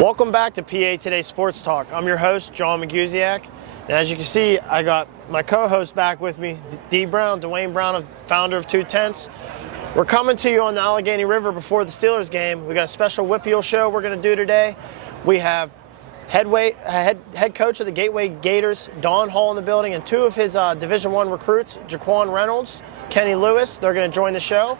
Welcome back to PA Today Sports Talk. I'm your host, John Magusiak. And as you can see, I got my co-host back with me, DeWayne Brown, founder of 210ths. We're coming to you on the Allegheny River before the Steelers game. We got a special whippeal show we're going to do today. We have head coach of the Gators, Holl, in the building, and two of his Division I recruits, Jaquon Reynolds, Kenny Lewis. They're going to join the show.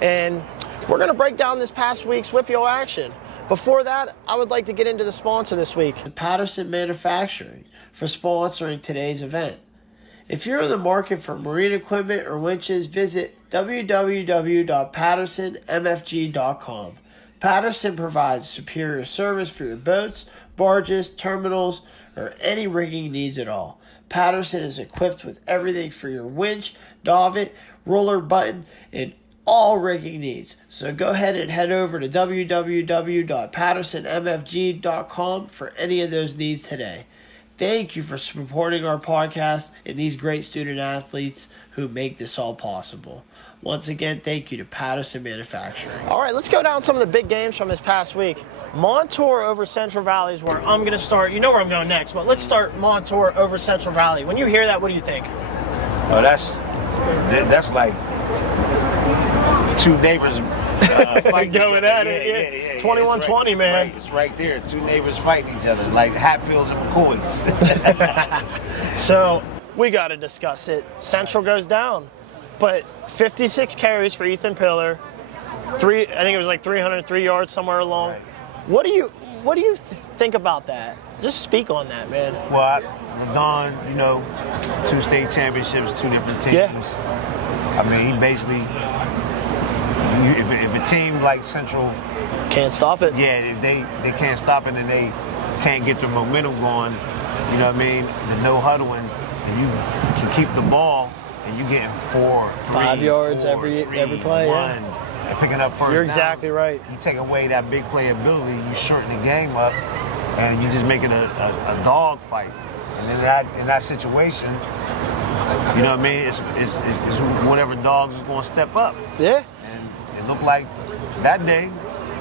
And we're going to break down this past week's whippeal action. Before that, I would like to get into the sponsor this week, Patterson Manufacturing, for sponsoring today's event. If you're in the market for marine equipment or winches, visit www.pattersonmfg.com. Patterson provides superior service for your boats, barges, terminals, or any rigging needs at all. Patterson is equipped with everything for your winch, davit, roller button, and all rigging needs. So go ahead and head over to www.pattersonmfg.com for any of those needs today. Thank you for supporting our podcast and these great student athletes who make this all possible. Once again, thank you to Patterson Manufacturing. All right, let's go down some of the big games from this past week. Montour over Central Valley is where I'm going to start. You know where I'm going next, but let's start Montour over Central Valley. When you hear that, what do you think? Oh, that's like two neighbors fighting going at it. Yeah. 21-20, man. Right, it's right there. Two neighbors fighting each other like Hatfields and McCoys. So we got to discuss it. Central goes down, but 56 carries for Ethan Pillar. I think it was like 303 yards somewhere along. Right. What do you think about that? Just speak on that, man. Well, LaDon, 2 state championships, 2 different teams. Yeah. I mean, he basically. If a team like Central can't stop it, if they can't stop it and they can't get their momentum going, you know what I mean? The no huddling, and you can keep the ball, and you getting 5 yards every play, and picking up first. You're exactly right. You take away that big playability, you shorten the game up, and you just make it a dog fight. And in that situation, you know what I mean? It's whatever dogs is going to step up. Yeah. It looked like that day,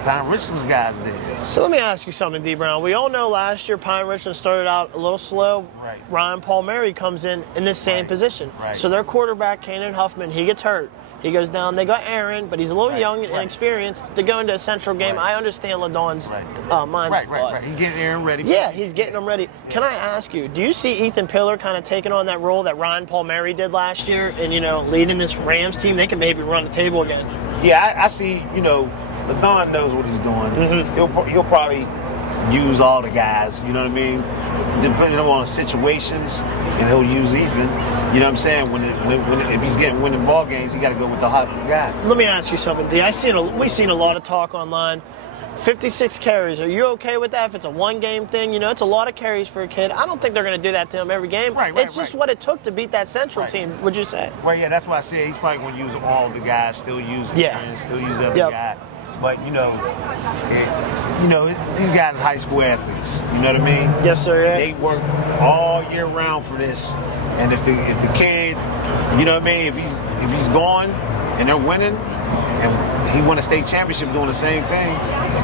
Pine Richland's guys did. So let me ask you something, D. Brown. We all know last year Pine Richland started out a little slow. Right. Ryan Palmieri comes in this same position. Right. So their quarterback, Kanan Huffman, he gets hurt. He goes down. They got Aaron, but he's a little young and inexperienced to go into a Central game. Right. I understand LaDon's mind. Right. He's getting Aaron ready. Yeah, he's getting them ready. Can I ask you, do you see Ethan Pillar kind of taking on that role that Ryan Palmieri did last year and, leading this Rams team? They can maybe run the table again. Yeah, I see, LaDon knows what he's doing. Mm-hmm. He'll probably use all the guys, you know what I mean? Depending on the situations, and he'll use Ethan. You know what I'm saying? If he's getting winning ball games, he got to go with the hot guy. Let me ask you something, D. We've seen a lot of talk online. 56 carries. Are you okay with that? If it's a one-game thing, it's a lot of carries for a kid. I don't think they're going to do that to him every game. It's just what it took to beat that Central team, would you say? Well, yeah, that's why I say he's probably going to use all the guys, still use Aaron, still use the other guy. But, these guys are high school athletes. You know what I mean? Yes, sir. Yeah. They work all year round for this. And if the kid, you know what I mean, if he's gone and they're winning, and he won a state championship doing the same thing,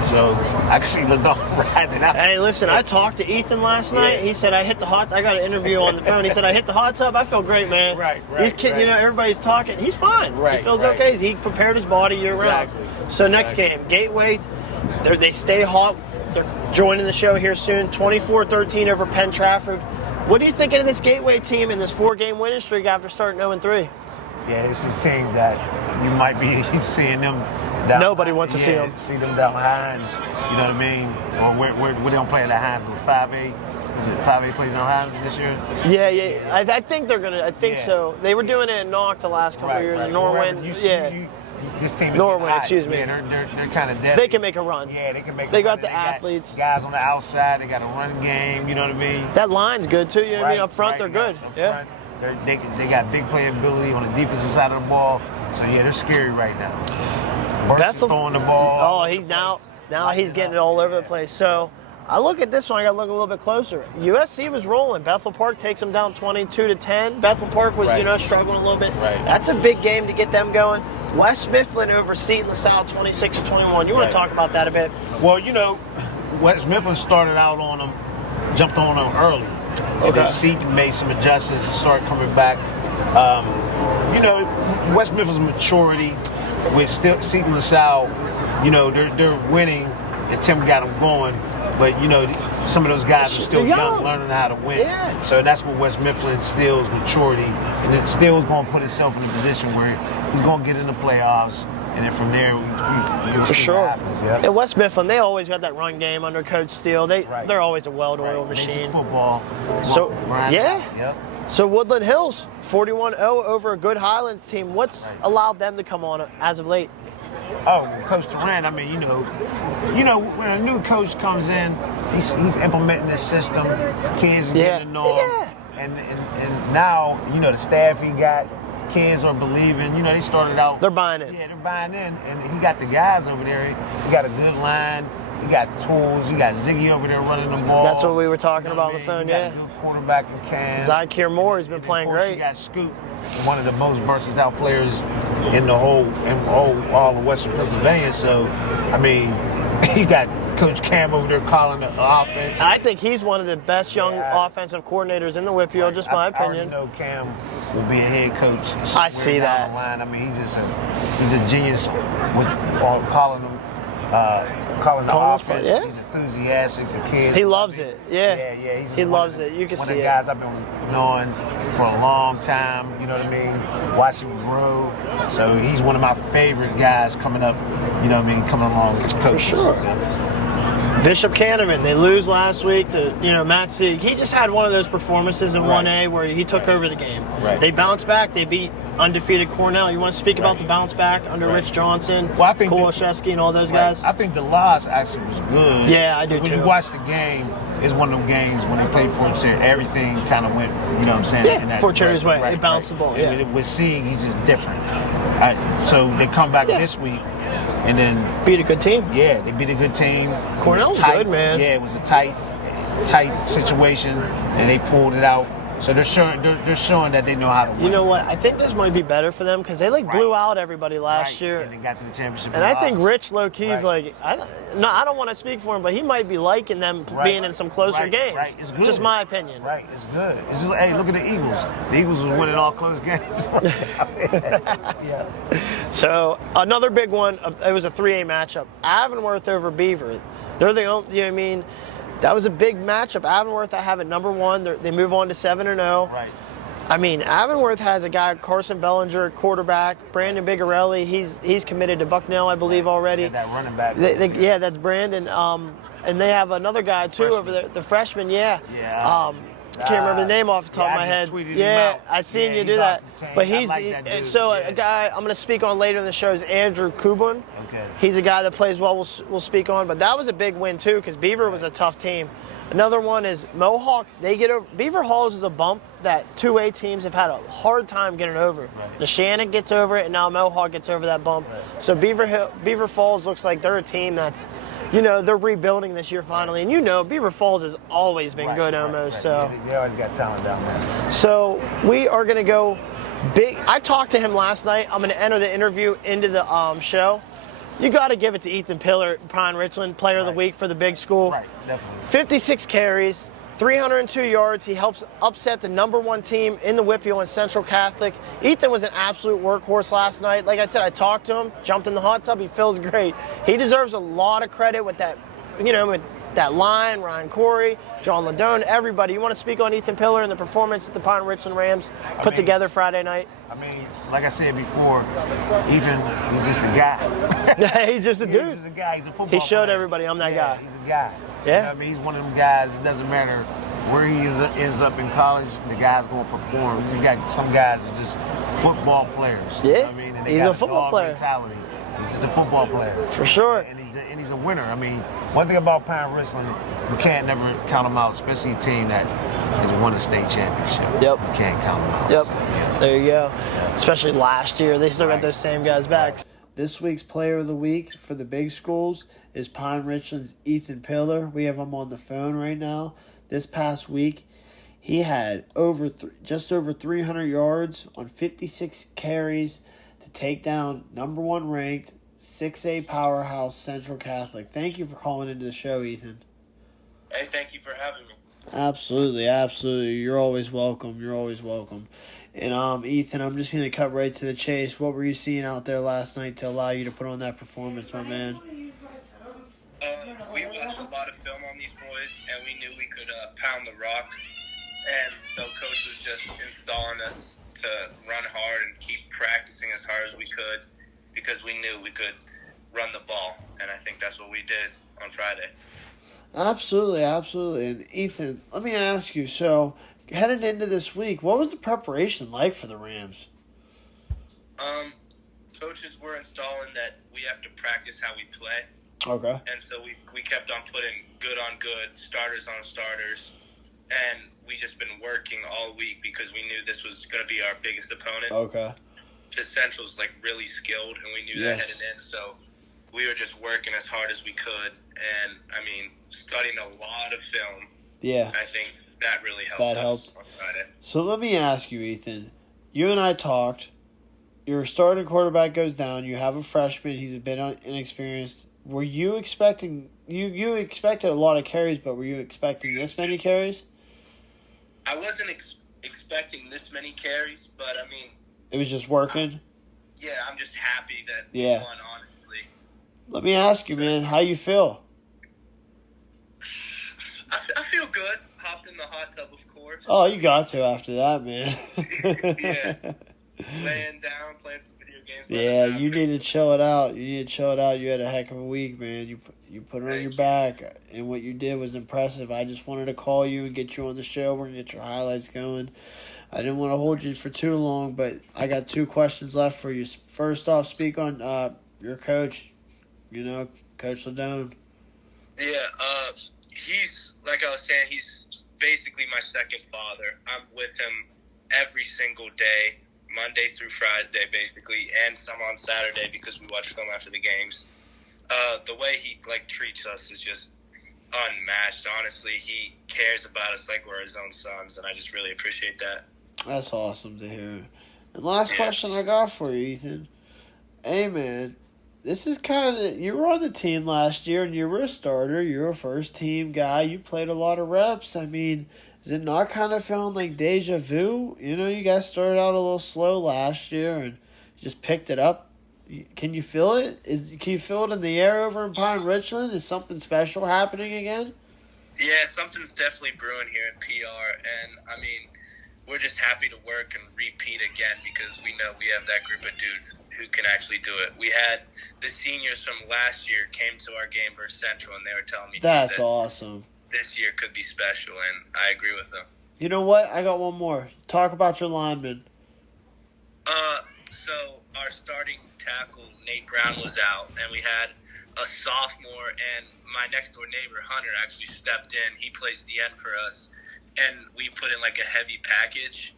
so I can see LaDon riding out. Hey, listen, I talked to Ethan last night. He said, I got an interview on the phone. He said, I hit the hot tub. I feel great, man. Right. He's kidding, everybody's talking. He's fine. He feels okay. He prepared his body year round. So next game, Gateway, they stay hot. They're joining the show here soon. 24-13 over Penn Trafford. What are you thinking of this Gateway team in this 4-game winning streak after starting 0-3? Yeah, it's a team that you might be seeing them down. Nobody wants to see them. See them down Hines, you know what I mean? Or where they don't play at Hines with 5A. Is it 5A plays on Hines this year? Yeah. I think they're going to. I think so. They were doing it in Knock the last couple of years. Norwin. This team is Norwin, excuse me. Yeah, they're kind of dead. They can make a run. Yeah, they can make a run. They got the athletes. Guys on the outside. They got a run game, you know what I mean? That line's good, too. You know what I mean? Up front, they're good. Up yeah. front. They got big playability on the defensive side of the ball. So yeah, they're scary right now. Burks is throwing the ball. Oh, now he's getting it all over the place. So I look at this one, I got to look a little bit closer. USC was rolling. Bethel Park takes them down 22-10. Bethel Park was, struggling a little bit. Right. That's a big game to get them going. West Mifflin over Seton LaSalle 26-21. You want to talk about that a bit? Well, West Mifflin started out on them, jumped on them early. And then Seton made some adjustments and started coming back. West Miflin's maturity with still Seton LaSalle, they're winning and Tim got them going. But, some of those guys are still young, learning how to win. Yeah. So that's what West Mifflin instills maturity. And it still is going to put itself in a position where he's going to get in the playoffs. And then from there, for sure. Yeah. And West Mifflin, they always got that run game under Coach Steele. They're always a well-oiled machine. Basic football. So, So Woodland Hills, 41-0 over a good Highlands team. What's allowed them to come on as of late? Oh, Coach Durant, when a new coach comes in, he's implementing this system, kids are getting to know him. And now, the staff he got, kids are believing, they started out. They're buying in. Yeah, they're buying in. And he got the guys over there. He got a good line. He got tools. You got Ziggy over there running the ball. That's what we were talking about on the phone, You got a good quarterback in Cam. Zykir Moore has been playing great. You got Scoop, one of the most versatile players in all of Western Pennsylvania. So, you got Coach Cam over there calling the offense. I think he's one of the best young offensive coordinators in the WPO, just my opinion. I already know Cam will be a head coach. I see that. The line. He's a genius with calling them. Calling the offense, he's enthusiastic. The kids, he loves it. Yeah. He loves it. You can see it. One of the guys I've been knowing for a long time. You know what I mean? Watching him grow. So he's one of my favorite guys coming up. Coming along as a coach. For sure. Bishop Canterman, they lose last week to, Matt Sieg. He just had one of those performances in 1A where he took over the game. Right. They bounced back. They beat undefeated Cornell. You want to speak about the bounce back under Rich Johnson, Kulishevsky, and all those guys? I think the loss actually was good. Yeah, I do when too. You watch the game, it's one of them games when they played Fort Cherry, everything kind of went, Yeah, Fort Cherry's way. They bounced the ball, With Sieg, he's just different. So they come back this week. And then beat a good team. Yeah, they beat a good team. Cornell's good, man. Yeah, it was a tight situation, and they pulled it out. So they're showing that they know how to win. You know what? I think this might be better for them because they blew out everybody last year. And they got to the championship. And I think Rich low key's I don't want to speak for him, but he might be liking them being in some closer games. Right, it's good. Just my opinion. Right, it's good. It's just hey, look at the Eagles. The Eagles was winning all close games. So another big one. It was a 3A matchup. Avonworth over Beaver. They're the only. That was a big matchup. Avonworth, I have it number 1. They move on to 7-0. Right. Avonworth has a guy, Carson Bellinger, quarterback. Brandon Bigarelli, he's committed to Bucknell, I believe, already. Yeah, that running back. That's Brandon. And they have another guy, too, over there, the freshman, Yeah. I can't remember the name off the top of my head. I seen you do that. But he's a guy I'm going to speak on later in the show is Andrew Kubun. Okay. He's a guy that plays well. We'll speak on. But that was a big win too because Beaver was a tough team. Another one is Mohawk. They get over. Beaver Halls is a bump that 2A teams have had a hard time getting over. Right. The Shannon gets over it, and now Mohawk gets over that bump. Right. So Beaver Falls looks like they're a team that's. They're rebuilding this year finally. And Beaver Falls has always been good almost. So they always got talent down there. So we are going to go big. I talked to him last night. I'm going to enter the interview into the show. You got to give it to Ethan Pillard, Pine Richland, Player of the Week for the big school. Right, definitely. 56 carries, 302 yards. He helps upset the number 1 team in the WPO in Central Catholic. Ethan was an absolute workhorse last night. Like I said, I talked to him, jumped in the hot tub. He feels great. He deserves a lot of credit with that, with that line, Ryan Corey, John Ladone, everybody. You want to speak on Ethan Pillard and the performance that the Pine Richland Rams put together Friday night? Like I said before, Ethan, he's just a guy. He's just a dude. He's just a guy. He's a football He showed player. everybody, I'm that guy. He's a guy. Yeah. He's one of them guys. It doesn't matter where he ends up in college, the guy's going to perform. He's got some guys that's just football players. Yeah. And they He's got a football player. Mentality. He's just a football player. For sure. And he's a winner. I mean, one thing about Pine Richland, you can't never count them out, especially a team that has won a state championship. Yep. You can't count them out. Yep. So, yeah. There you go. Especially last year, they still got those same guys back. This week's Player of the Week for the big schools is Pine Richland's Ethan Pillar. We have him on the phone right now. This past week, he had just over 300 yards on 56 carries to take down number 1 ranked 6A powerhouse Central Catholic. Thank you for calling into the show, Ethan. Hey, thank you for having me. Absolutely, absolutely. You're always welcome. You're always welcome. And Ethan, I'm just going to cut right to the chase. What were you seeing out there last night to allow you to put on that performance, my man? We watched a lot of film on these boys, and we knew we could pound the rock. And so Coach was just installing us to run hard and keep practicing as hard as we could because we knew we could run the ball. And I think that's what we did on Friday. Absolutely, absolutely. And Ethan, let me ask you, so heading into this week, what was the preparation like for the Rams? Coaches were installing that we have to practice how we play. Okay. And so we kept on putting good on good, starters on starters, and we just been working all week because we knew this was going to be our biggest opponent. Okay. The Central's like really skilled, and we knew that heading in, so we were just working as hard as we could, and I mean, studying a lot of film. Yeah. I think that really helped us on Friday. So let me ask you, Ethan. You and I talked. Your starting quarterback goes down. You have a freshman. He's a bit inexperienced. Were you expecting you expected a lot of carries, but were you expecting this many carries? I wasn't expecting this many carries, but I mean, it was just working. I'm just happy that we won, honestly. Let me ask you, man, how you feel? I feel good. Hopped in the hot tub, of course. Oh, you got to after that, man. Yeah. Laying down, playing some video games. Yeah, you need to chill it out. You had a heck of a week, man. You put it on your back, and what you did was impressive. I just wanted to call you and get you on the show. We're going to get your highlights going. I didn't want to hold you for too long, but I got 2 questions left for you. First off, speak on your coach, Coach Ladone. Yeah, he's, like I was saying, he's basically my second father. I'm with him every single day, Monday through Friday, basically, and some on Saturday because we watch film after the games. The way he treats us is just unmatched. Honestly, he cares about us like we're his own sons, and I just really appreciate that. That's awesome to hear. And last question I got for you, Ethan. Hey, man, this is you were on the team last year, and you were a starter. You were a first-team guy. You played a lot of reps. I mean, is it not kind of feeling like deja vu? You guys started out a little slow last year and just picked it up. Can you feel it? Can you feel it in the air over in Pine Richland? Is something special happening again? Yeah, something's definitely brewing here in PR, and, I mean, we're just happy to work and repeat again because we know we have that group of dudes who can actually do it. We had the seniors from last year came to our game versus Central, and they were telling me that's awesome. This year could be special, and I agree with them. You know what? I got one more. Talk about your linemen. So our starting tackle, Nate Brown, was out, and we had a sophomore, and my next-door neighbor, Hunter, actually stepped in. He plays DN for us, and we put in, a heavy package,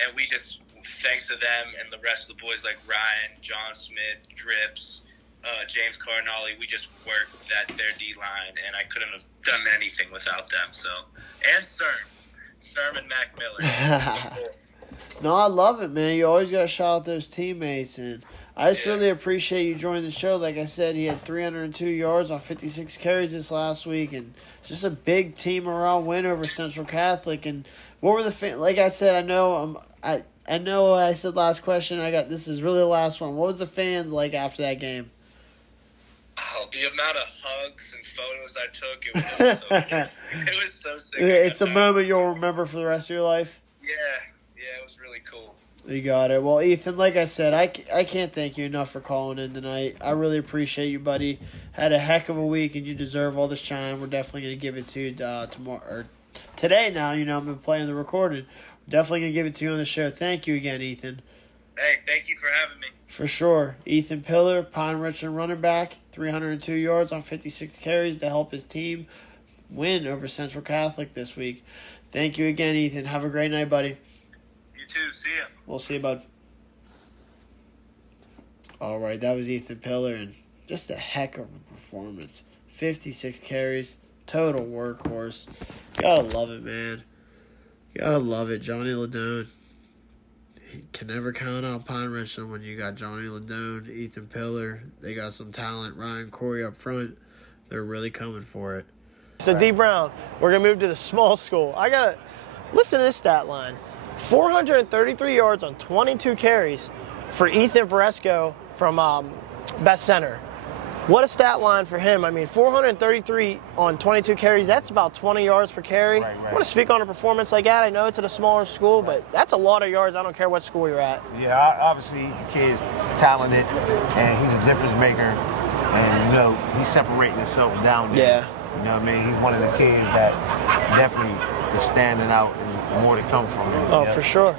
and we just, thanks to them and the rest of the boys like Ryan, John Smith, Drips, James Cardinale, we just worked their D-line, and I couldn't have done anything without them. So, and Serm and Mac Miller. No, I love it, man. You always got to shout out those teammates, and I just really appreciate you joining the show. Like I said, he had 302 yards on 56 carries this last week, and just a big team morale win over Central Catholic. And what were the like I said, I know I said last question. This is really the last one. What was the fans like after that game? Oh, the amount of hugs and photos I took, it was so sick. It was so sick. It's a moment you'll remember for the rest of your life. Yeah, it was really cool. You got it. Well, Ethan, like I said, I can't thank you enough for calling in tonight. I really appreciate you, buddy. Had a heck of a week, and you deserve all the shine. We're definitely going to give it to you tomorrow or today now. I've been playing the recording. We're definitely going to give it to you on the show. Thank you again, Ethan. Hey, thank you for having me. For sure. Ethan Pillar, Pine Richland running back, 302 yards on 56 carries to help his team win over Central Catholic this week. Thank you again, Ethan. Have a great night, buddy. You too. See ya. We'll see you, bud. All right, that was Ethan Pillar, and just a heck of a performance. 56 carries, total workhorse. Gotta love it, man. Gotta love it. Johnny Ladone. You can never count out Pine Richland when you got Johnny Ladone, Ethan Pillar. They got some talent. Ryan Corey up front. They're really coming for it. So, D. Brown, we're going to move to the small school. I got to listen to this stat line. 433 yards on 22 carries for Ethan Varesco from Best Center. What a stat line for him. I mean, 433 on 22 carries, that's about 20 yards per carry. Right. I want to speak on a performance like that. I know it's at a smaller school, but that's a lot of yards. I don't care what school you're at. Yeah, obviously the kid's talented, and he's a difference maker, and, he's separating himself down there. Yeah. You know what I mean? He's one of the kids that definitely is standing out and more to come from him. Oh, for sure.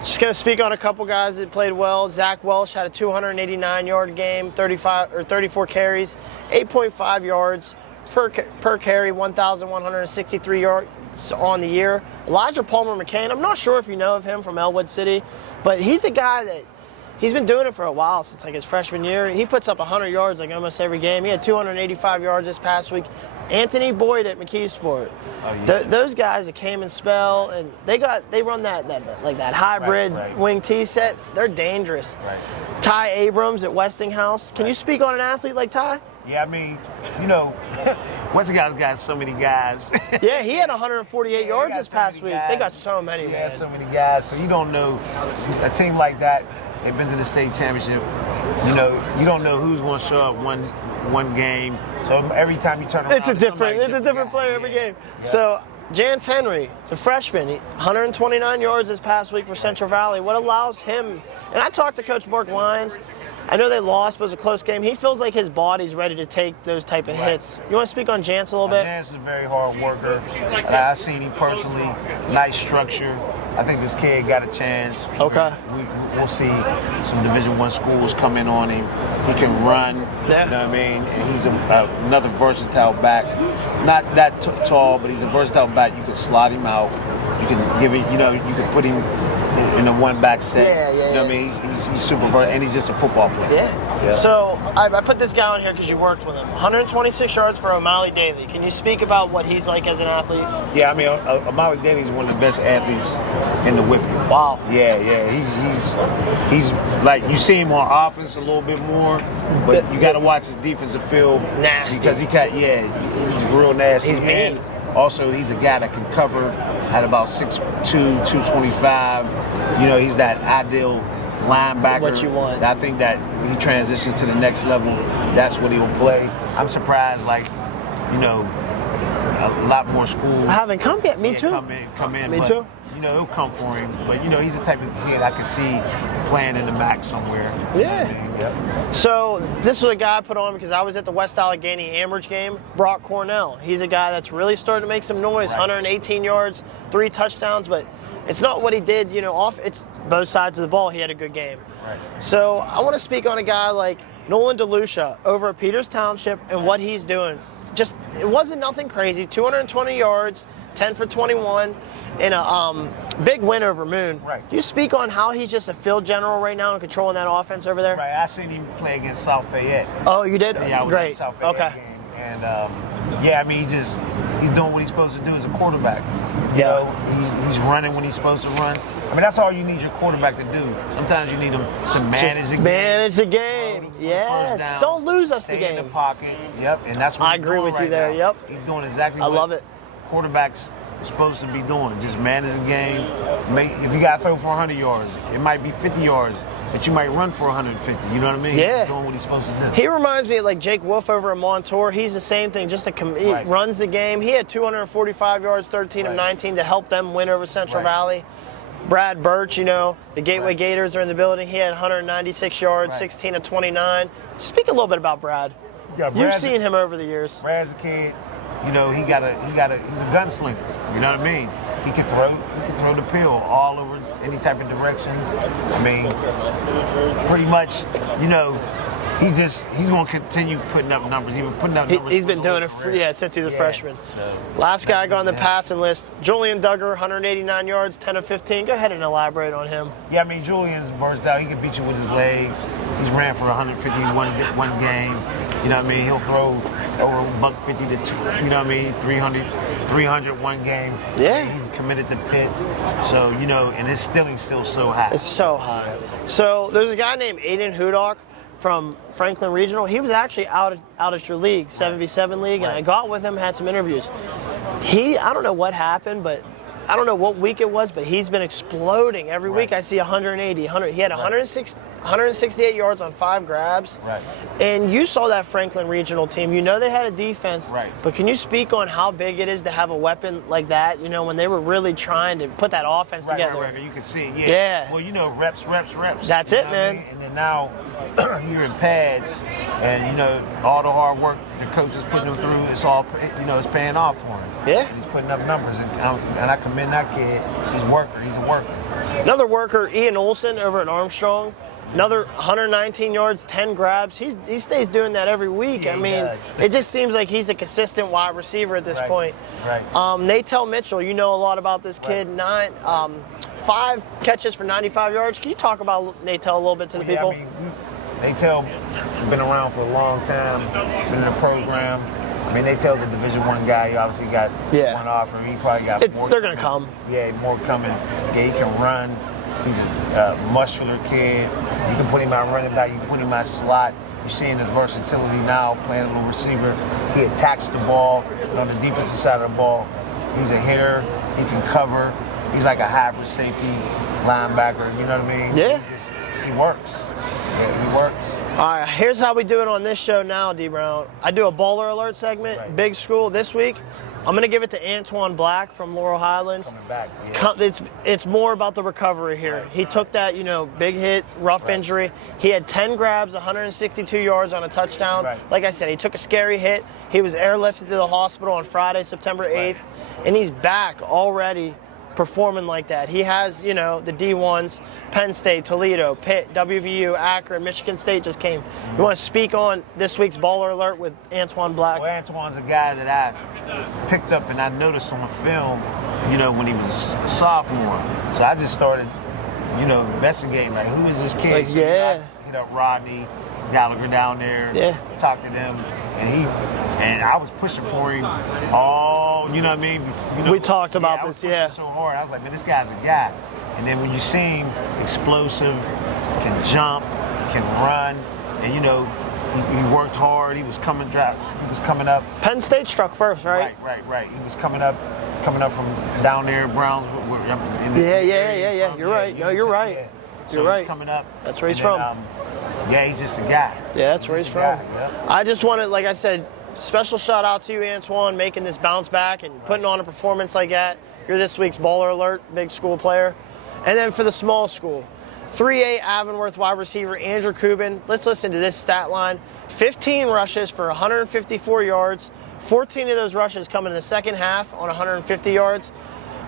Just going to speak on a couple guys that played well. Zach Welsh had a 289-yard game, 34 carries, 8.5 yards per carry, 1,163 yards on the year. Elijah Palmer McCain, I'm not sure if you know of him from Elwood City, but he's a guy that he's been doing it for a while, since like his freshman year. He puts up 100 yards like almost every game. He had 285 yards this past week. Anthony Boyd at McKeesport. Oh, yeah. Those guys that came and spell, and they run that hybrid wing T set. They're dangerous. Right. Ty Abrams at Westinghouse. Can you speak on an athlete like Ty? Yeah, I mean, Westinghouse got so many guys. Yeah, he had 148 yards this past week. Guys. They got so many, Yeah, man. so many guys. So you don't know a team like that. They've been to the state championship. You don't know who's going to show up one game. So every time you turn around, It's a different player every game. Yeah. So Jance Henry, it's a freshman, 129 yards this past week for Central Valley. What allows him, and I talked to Coach Mark Lyons, I know they lost, but it was a close game. He feels like his body's ready to take those type of hits. You want to speak on Jance a little bit? Jance is a very hard worker. I've seen him personally. Nice structure. I think this kid got a chance. Okay. We'll see some Division I schools come in on him. He can run. Yeah. You know what I mean? And he's another versatile back. Not that tall, but he's a versatile back. You can slot him out. You can give it. You can put him in a one-back set. Yeah. You know what I mean? He's super versatile, and he's just a football player. Yeah. So I put this guy on here because you worked with him. 126 yards for O'Malley Daly. Can you speak about what he's like as an athlete? Yeah, I mean, O'Malley Daly is one of the best athletes in the Whippy. Wow. Yeah. He's like, you see him on offense a little bit more, but you got to watch his defensive field. He's nasty. Because he's real nasty. He's mean. And also, he's a guy that can cover at about 6'2", 225. He's that ideal linebacker. What you want. I think that he transitioned to the next level. That's what he'll play. I'm surprised, a lot more schools haven't come yet. Me too. Come in. Me but, too. He'll come for him. But, he's the type of kid I could see playing in the MAC somewhere. Yeah. Yep. So this was a guy I put on because I was at the West Allegheny Ambridge game. Brock Cornell. He's a guy that's really starting to make some noise. Right. 118 yards, 3 touchdowns, but it's not what he did, It's both sides of the ball. He had a good game. Right. So I want to speak on a guy like Nolan DeLucia over at Peters Township and what he's doing. It wasn't nothing crazy. 220 yards, 10 for 21, in a big win over Moon. Right. Do you speak on how he's just a field general right now and controlling that offense over there? Right. I seen him play against South Fayette. Oh, you did? Yeah, I was Great. at South Fayette Okay. game. And I mean, he's doing what he's supposed to do as a quarterback. He's running when he's supposed to run. I mean, that's all you need your quarterback to do. Sometimes you need him to manage the game. Yes. Down, Don't lose us the stay game. in the pocket. Yep. And that's what I he's agree doing with you right there. now. Yep. He's doing exactly I what love it. quarterbacks are supposed to be doing. Just manage the game. If you got to throw for 100 yards, it might be 50 yards. But you might run for 150. You know what I mean? Yeah. He's doing what he's supposed to do. He reminds me of like Jake Wolf over at Montour. He's the same thing. He runs the game. He had 245 yards, 13 of 19 to help them win over Central Valley. Brad Birch, the Gateway Gators are in the building. He had 196 yards, 16 of 29. Speak a little bit about Brad. Yeah, You've seen him over the years. Brad's a kid. He's a gunslinger. You know what I mean? He can throw the pill all over any type of directions. I mean, pretty much, you know, he's going to continue putting up numbers. He's been putting up numbers. He's been doing it since he was a freshman. So, Last guy I got on the passing list, Julian Duggar, 189 yards, 10 of 15. Go ahead and elaborate on him. Yeah, I mean, Julian's versatile. He can beat you with his legs. He's ran for 151 one game. You know what I mean? He'll throw over $150 to two. You know what I mean? 300 one game. Yeah. He's committed to Pitt. So, you know, and his stealing's still so high. It's so high. So there's a guy named Aiden Hudock from Franklin Regional. He was actually out at your league, 7v7 league, and I got with him, had some interviews. I don't know what happened, but I don't know what week it was, but he's been exploding. Every week I see 180, 100. He had 168 yards on 5 grabs. Right. And you saw that Franklin Regional team. You know they had a defense. Right. But can you speak on how big it is to have a weapon like that, you know, when they were really trying to put that offense together? Right. You can see, Yeah. Well, you know, reps. That's it, man. I mean? And then now you're in pads, and, you know, all the hard work the coach is putting them through, it's all, you know, it's paying off for him. Yeah. He's putting up numbers, and I commend that kid. He's a worker. Another worker, Ian Olson over at Armstrong. Another 119 yards, 10 grabs. He stays doing that every week. Yeah, I mean, it just seems like he's a consistent wide receiver at this point. Right. Natel Mitchell, you know a lot about this kid. 5 catches for 95 yards. Can you talk about Natel a little bit to the people? I mean, Natel been around for a long time, been in the program. I mean, Natel's a Division I guy. He obviously got one offer. He probably got more. They're going to come. Yeah, more coming. Yeah, he can run. He's a muscular kid. You can put him out running back. You can put him out slot. You're seeing his versatility now, playing a little receiver. He attacks the ball on the defensive side of the ball. He's a hitter. He can cover. He's like a hybrid safety linebacker. You know what I mean? Yeah. He works. Yeah, he works. All right, here's how we do it on this show now, D. Brown. I do a baller alert segment, big school. This week, I'm going to give it to Antoine Black from Laurel Highlands. Coming back, yeah. It's more about the recovery here. He took that, big hit, rough injury. He had 10 grabs, 162 yards on a touchdown. Like I said, he took a scary hit. He was airlifted to the hospital on Friday, September 8th, and he's back already performing like that. He has, the D1s, Penn State, Toledo, Pitt, WVU, Akron, Michigan State just came. You want to speak on this week's baller alert with Antoine Black? Well, Antoine's a guy that I picked up and I noticed on the film, when he was a sophomore. So I just started, investigating, like, who is this kid? Like, yeah. I hit up Rodney Gallagher down there, talked to them, and I was pushing for him all, you know what I mean? We talked about this, I was pushing so hard. I was like, man, this guy's a guy. And then when you see him, explosive, can jump, can run, and he worked hard. He was coming up. Penn State struck first, right? Right. He was coming up from down there, Browns. Yeah. You're right. No, you're right. Yeah. So You're right. He's coming up. That's where he's from. He's just a guy. Yeah, that's where he's from. Yeah. I just wanted, like I said, special shout out to you, Antoine, making this bounce back and putting on a performance like that. You're this week's baller alert, big school player. And then for the small school, 3A Avonworth wide receiver Andrew Kubin. Let's listen to this stat line. 15 rushes for 154 yards. 14 of those rushes come in the second half on 150 yards.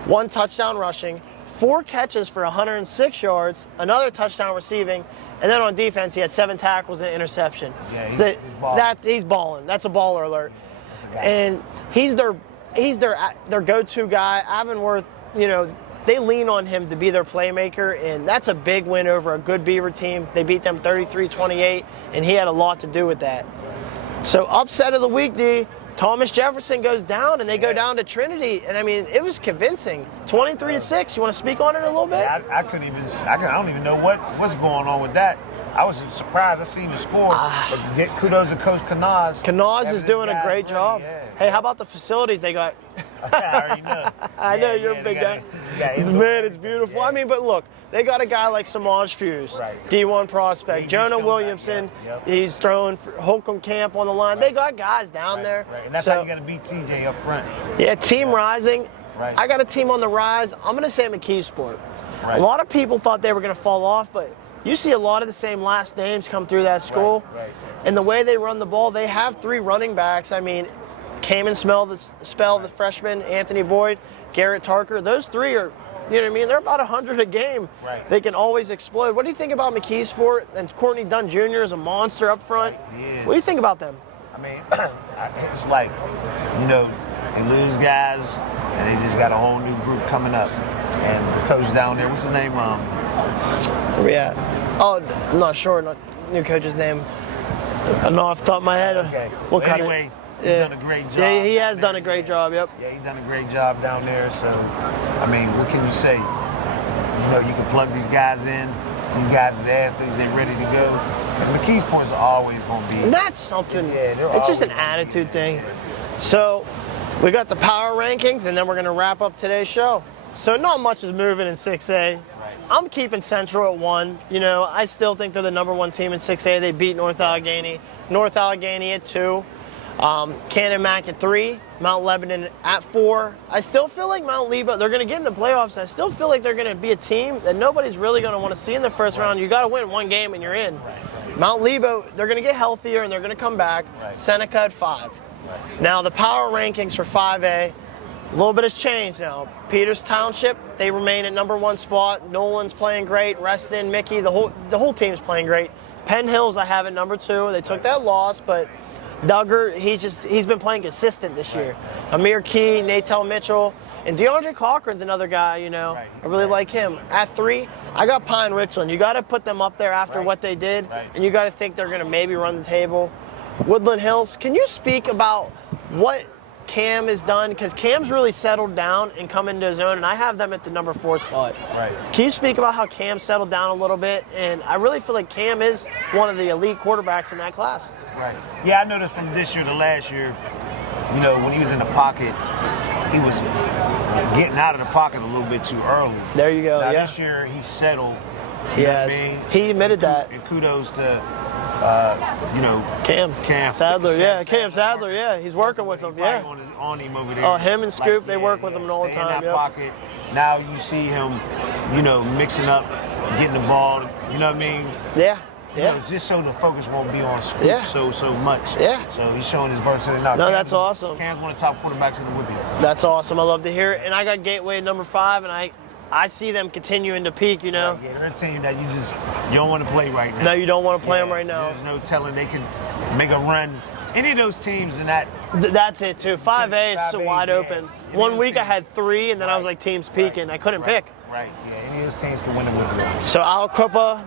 1 touchdown rushing. 4 catches for 106 yards. Another touchdown receiving. And then on defense, he had 7 tackles and an interception. Yeah, he's balling. That's a baller alert. And he's their go-to guy. Avonworth, they lean on him to be their playmaker, and that's a big win over a good Beaver team. They beat them 33-28, and he had a lot to do with that. So upset of the week, D. Thomas Jefferson goes down, and they go down to Trinity, and I mean, it was convincing. 23-6. You want to speak on it a little bit? I don't even know what's going on with that. I was surprised. I seen the score. But kudos to Coach Kanaz. Kanaz is doing a great job. Yeah. Hey, how about the facilities they got? I already know. I know you're a big guy. Man, it's beautiful. Yeah. I mean, but look, they got a guy like Samaj Fuse, D1 prospect. Jonah Williamson, he's throwing for Holcomb Camp on the line. They got guys down there. Right. And that's how you got to beat TJ up front. Yeah, team rising. Right. I got a team on the rise. I'm going to say McKeesport. Right. A lot of people thought they were going to fall off, but you see a lot of the same last names come through that school. Right. And the way they run the ball, they have 3 running backs. I mean, Cayman Spell, the freshman, Anthony Boyd, Garrett Tarker. Those 3 are You know what I mean? They're about 100 a game. Right. They can always explode. What do you think about McKeesport and Courtney Dunn Jr. is a monster up front? Yes. What do you think about them? I mean, it's like, you know, they lose guys, and they just got a whole new group coming up. And the coach down there, what's his name? Where we at? Oh, I'm not sure. New coach's name. I don't know off the top of my head. Okay. We'll Well, cut anyway, it. he's done a great job. Yeah, he has down done there. a great job. Yep. Yeah, he's done a great job down there. So, I mean, what can you say? You know, you can plug these guys in. These guys are athletes. They're ready to go. And McKeesport's always going to be. And that's something. Yeah, they're it's just an always gonna be attitude there. thing. So we got the power rankings, and then we're going to wrap up today's show. So not much is moving in 6A. Right. I'm keeping Central at 1. You know, I still think they're the #1 team in 6A. They beat North Allegheny. North Allegheny at 2. Cannon Mac at 3. Mount Lebanon at 4. I still feel like Mount Lebo, they're going to get in the playoffs. I still feel like they're going to be a team that nobody's really going to want to see in the first round. You got to win one game and you're in. Right. Mount Lebo, they're going to get healthier and they're going to come back. Right. Seneca at 5. Right. Now the power rankings for 5A, a little bit has changed now. Peters Township, they remain at #1 spot. Nolan's playing great. Reston, Mickey, the whole team's playing great. Penn Hills I have at #2. They took that loss, but Duggar, he's been playing consistent this year. Amir Key, Natel Mitchell, and DeAndre Cochran's another guy, you know. Right. I really like him. At 3, I got Pine Richland. You got to put them up there after Right. what they did, Right. and you got to think they're going to maybe run the table. Woodland Hills, can you speak about what Cam has done? Because Cam's really settled down and come into his own, and I have them at the #4 spot. Right. Can you speak about how Cam settled down a little bit? And I really feel like Cam is one of the elite quarterbacks in that class. Right. Yeah, I noticed from this year to last year, you know, when he was in the pocket, he was getting out of the pocket a little bit too early. There you go, Now, yeah. this year, he settled. You know what I Yes, mean? he admitted that. And kudos to, you know, Cam Sadler, Sam Cam Sadler, yeah. He's working with him, yeah. On him over there. Oh, him and Scoop, they work with him all the stay in time, that yep. pocket. Now you see him, you know, mixing up, getting the ball. You know what I mean? Yeah, You know, yeah. just so the focus won't be on Scoop Yeah. so much. Yeah. So he's showing his versatility. Now, No, that's awesome. Cam's one of the top quarterbacks in the Whippy. That's awesome. I love to hear it. And I got Gateway at #5, and I see them continuing to peak, you know. Yeah, they're a team that you don't want to play right now. No, you don't want to play them Yeah, right now. There's no telling they can make a run. Any of those teams in that. That's it, too. 5A is so 5A, wide yeah. open. Any One of those week I teams. had 3, and then I was like, teams peaking. I couldn't pick. Right, yeah. Any of those teams can win the Whippy. So Aliquippa,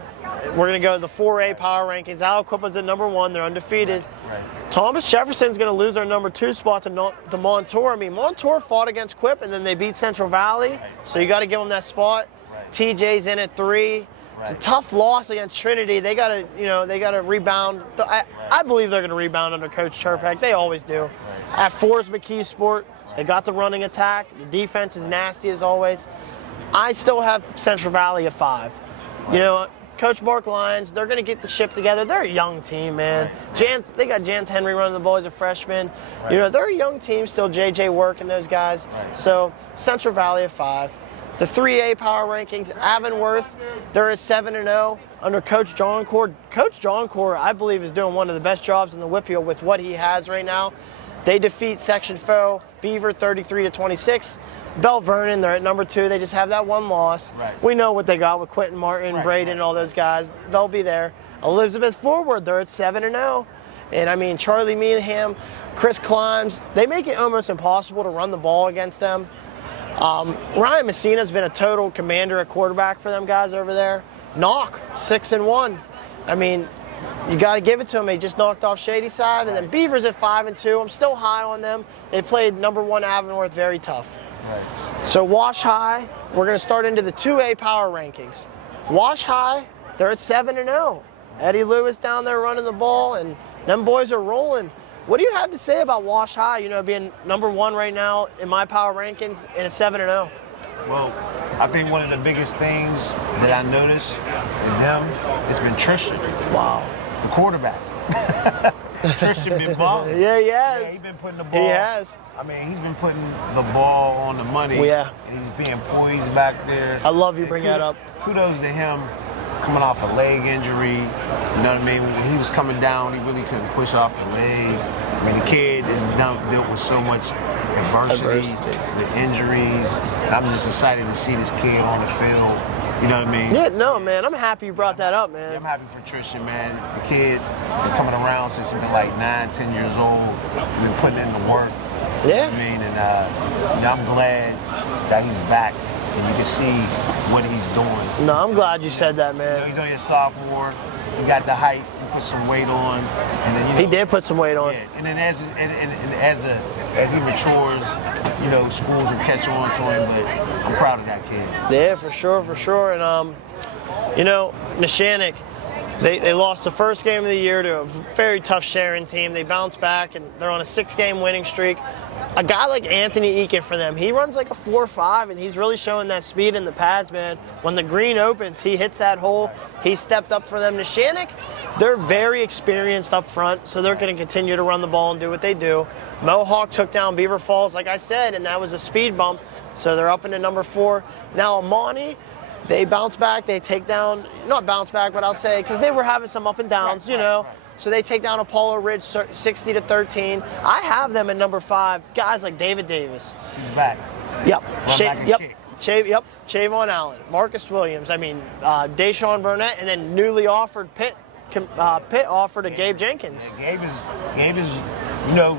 we're going to go to the 4A power rankings. Aliquippa's at #1. They're undefeated. Right. Thomas Jefferson's going to lose their #2 spot to Montour. I mean, Montour fought against Quip, and then they beat Central Valley. So you got to give them that spot. Right. TJ's in at 3. It's a tough loss against Trinity. They got to rebound. I believe they're going to rebound under Coach Cherpak. They always do. At 4 is McKeesport. They got the running attack. The defense is nasty as always. I still have Central Valley at 5. You know, Coach Mark Lyons, they're going to get the ship together. They're a young team, man. They got Jance Henry running the ball as a freshman. You know, they're a young team still. JJ Work and those guys. So Central Valley at 5. The 3A power rankings, Avonworth, they're at 7-0 under Coach John Core. Coach John Core, I believe, is doing one of the best jobs in the Whippeal with what he has right now. They defeat section foe Beaver 33-26. Bell Vernon, they're at #2. They just have that one loss. Right. We know what they got with Quentin Martin, Braden, and all those guys. They'll be there. Elizabeth Forward, they're at 7-0. And I mean, Charlie Meehan, Chris Climbs, they make it almost impossible to run the ball against them. Ryan Messina's been a total commander at quarterback for them guys over there. Knock, 6-1. I mean, you got to give it to him. They just knocked off Shady Side. And then Beavers at 5-2. I'm still high on them. They played #1 Avonworth very tough. Right. So Wash High, we're going to start into the 2A power rankings. Wash High, they're at 7-0. Eddie Lewis down there running the ball, and them boys are rolling. What do you have to say about Wash High, you know, being #1 right now in my power rankings and at 7-0? Well, I think one of the biggest things that I noticed in them has been Tristan. Wow. The quarterback. Tristan been balling. Yeah, he has. Yeah, he's been putting the ball. He has. I mean, he's been putting the ball on the money. Well, yeah. And he's being poised back there. I love you And bring that up. Kudos to him coming off a leg injury. You know what I mean? When he was coming down, he really couldn't push off the leg. I mean, the kid has dealt with so much adversity, the injuries. I'm just excited to see this kid on the field. You know what I mean? Yeah, no, man. I'm happy you brought that up, man. Yeah, I'm happy for Tristan, man. The kid been coming around since he's been like 9, 10 years old. We've been putting in the work. Yeah. You know what I mean? And I'm glad that he's back and you can see what he's doing. No, I'm glad you said that, man. He's only a sophomore. He got the height. He put some weight on, and then he did put some weight on. Yeah, and then as he matures, schools will catch on to him. But I'm proud of that kid. Yeah, for sure. And Neshannock, they lost the first game of the year to a very tough Sharon team. They bounced back, and they're on a 6-game winning streak. A guy like Anthony Eakin for them, he runs like a 4.5, and he's really showing that speed in the pads, man. When the green opens, he hits that hole. He stepped up for them. Neshannock, they're very experienced up front, so they're going to continue to run the ball and do what they do. Mohawk took down Beaver Falls, like I said, and that was a speed bump, so they're up into number 4. Now, Amani, they bounce back. They take down, not bounce back, but I'll say, because they were having some up and downs, Right. So they take down Apollo Ridge 60-13. I have them at number 5. Guys like David Davis. He's back. Yep. Chavon Allen, Marcus Williams. I mean, Deshaun Burnett, and then newly offered Pitt offered to Gabe Jenkins. Yeah, Gabe is,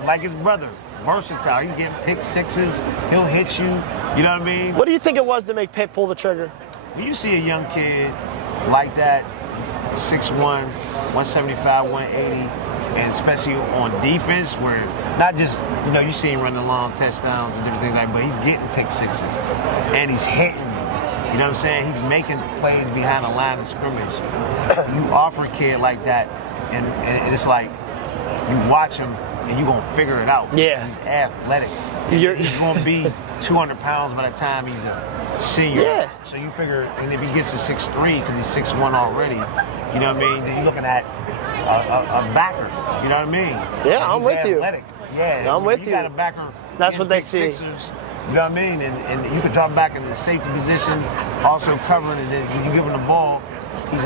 like his brother, versatile. He's getting pick sixes. He'll hit you. You know what I mean? What do you think it was to make Pitt pull the trigger? When you see a young kid like that, 6'1", 175, 180, and especially on defense, where not just, you see him running long touchdowns and different things like that, but he's getting pick sixes and he's hitting. You know what I'm saying? He's making plays behind the line of scrimmage. You offer a kid like that, and it's like you watch him and you're going to figure it out. Yeah. He's athletic. He's going to be 200 pounds by the time he's a senior. Yeah. So you figure, and if he gets to 6'3", because he's 6'1" already, you know what I mean? Then you're looking at a backer. You know what I mean? Yeah, I'm with athletic. you. Yeah, I'm with you. You got a backer. That's what they see. Sixers, you know what I mean? And you can drop back in the safety position, also covering, and then when you give him the ball, he's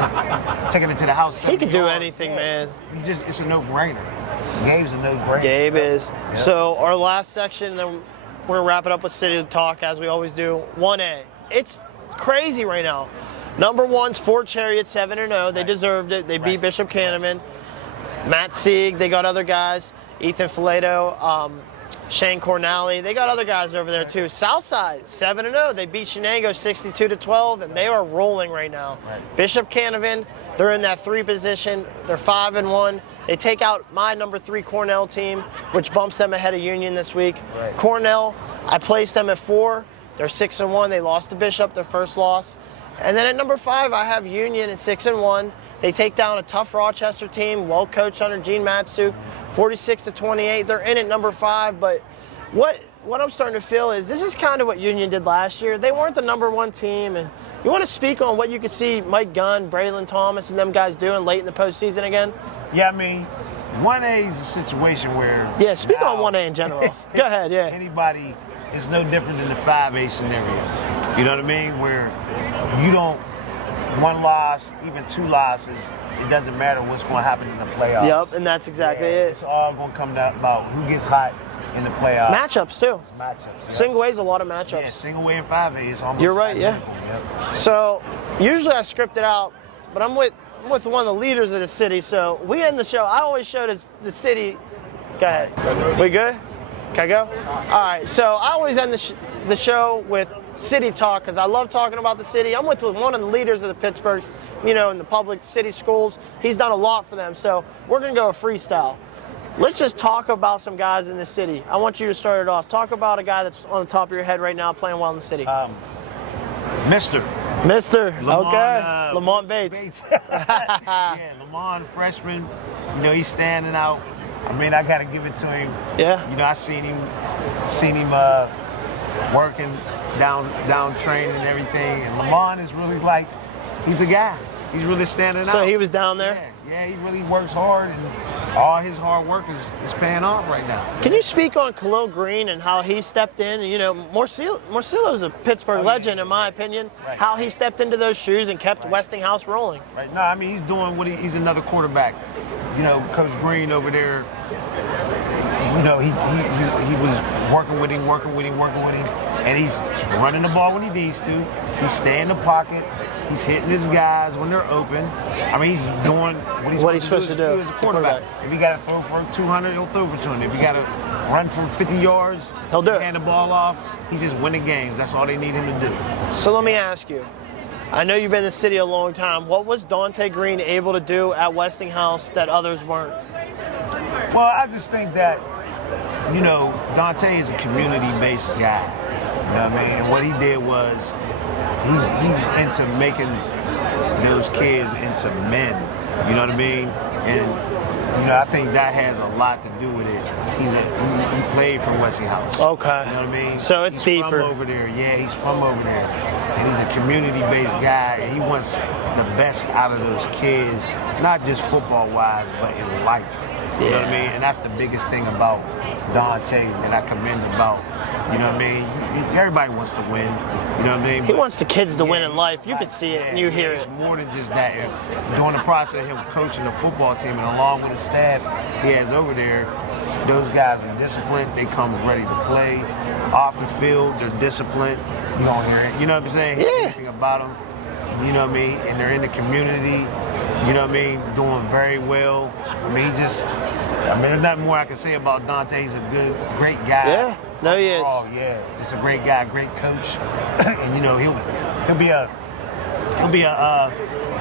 taking it to the house. He can do anything, man. It's a no-brainer. Gabe's a no-brainer. Gabe is. Yep. So our last section, then we're going to wrap it up with City Talk, as we always do. 1A. It's crazy right now. Number 1's Fort Chariot, 7-0. They deserved it. They beat Bishop Canevin. Matt Sieg, they got other guys. Ethan Fileto, Shane Cornally. They got other guys over there, too. Southside, 7-0. They beat Shenango 62-12, and they are rolling right now. Bishop Canevin, they're in that 3 position. They're 5-1. They take out my number 3 Cornell team, which bumps them ahead of Union this week. Cornell, I placed them at 4. They're 6-1. They lost to Bishop, their first loss. And then at number 5, I have Union at 6-1. They take down a tough Rochester team, well coached under Gene Matsuk, 46-28. They're in at number 5, but what I'm starting to feel is this is kind of what Union did last year. They weren't the number 1 team, and you want to speak on what you could see Mike Gunn, Braylon Thomas, and them guys doing late in the postseason again? Yeah, I mean, 1A is a situation where... Yeah, speak on 1A in general. Go ahead, yeah. Anybody is no different than the 5A scenario. You know what I mean? Where you don't... 1 loss, even 2 losses, it doesn't matter what's going to happen in the playoffs. Yep, and that's exactly it. It's all going to come down about who gets hot in the playoffs. Matchups, too. It's matchups. Yep. Single A's a lot of matchups. Yeah, single A and 5A is almost... You're right, identical. yeah. Yep. So, usually I script it out, but I'm with one of the leaders of the city, so we end the show. I always show the city. Go ahead. We good? Can I go? All right, so I always end the show with city talk because I love talking about the city. I'm with one of the leaders of the Pittsburghs, in the public city schools. He's done a lot for them, so we're going to go a freestyle. Let's just talk about some guys in the city. I want you to start it off. Talk about a guy that's on the top of your head right now playing well in the city. Mr. Lamont, okay. Lamont Bates. Yeah, Lamont, freshman. He's standing out. I mean, I got to give it to him. Yeah. I seen him working down training and everything. And Lamont is really he's a guy. He's really standing out. So he was down there? Yeah, he really works hard, and all his hard work is paying off right now. Can you speak on Khalil Green and how he stepped in? You know, Morcillo's a Pittsburgh legend, in my opinion. Right. How he stepped into those shoes and kept Westinghouse rolling. Right. No, I mean, he's doing what he's another quarterback. You know, Coach Green over there, you know, he was working with him, and he's running the ball when he needs to. He's staying in the pocket. He's hitting his guys when they're open. I mean, he's doing what he's supposed to do as a quarterback. If you got to throw for 200, he'll throw for 200. If you got to run for 50 yards, he'll do it. Hand the ball off. He's just winning games. That's all they need him to do. So let me ask you. I know you've been in the city a long time. What was Dante Green able to do at Westinghouse that others weren't? Well, I just think that, you know, Dante is a community-based guy. You know what I mean? And what he did was he's into making those kids into men. You know what I mean? And, you know, I think that has a lot to do with it. He played from Westinghouse. Okay. You know what I mean? So it's he's deeper. From over there. Yeah, he's from over there. And he's a community-based guy, and he wants the best out of those kids, not just football-wise, but in life. You know what I mean? And that's the biggest thing about Dante that I commend about. You know what I mean? Everybody wants to win. You know what I mean? He wants the kids to win in life. You can see it and you hear it. It's more than just that. During the process of him coaching the football team and along with the staff he has over there, those guys are disciplined. They come ready to play. Off the field, they're disciplined. You don't hear it. You know what I'm saying? Yeah. Anything about them. You know what I mean? And they're in the community. You know what I mean? Doing very well. I mean, there's nothing more I can say about Dante. He's a great guy. Yeah, no, he is. Oh yeah, just a great guy, great coach, and you know he'll be a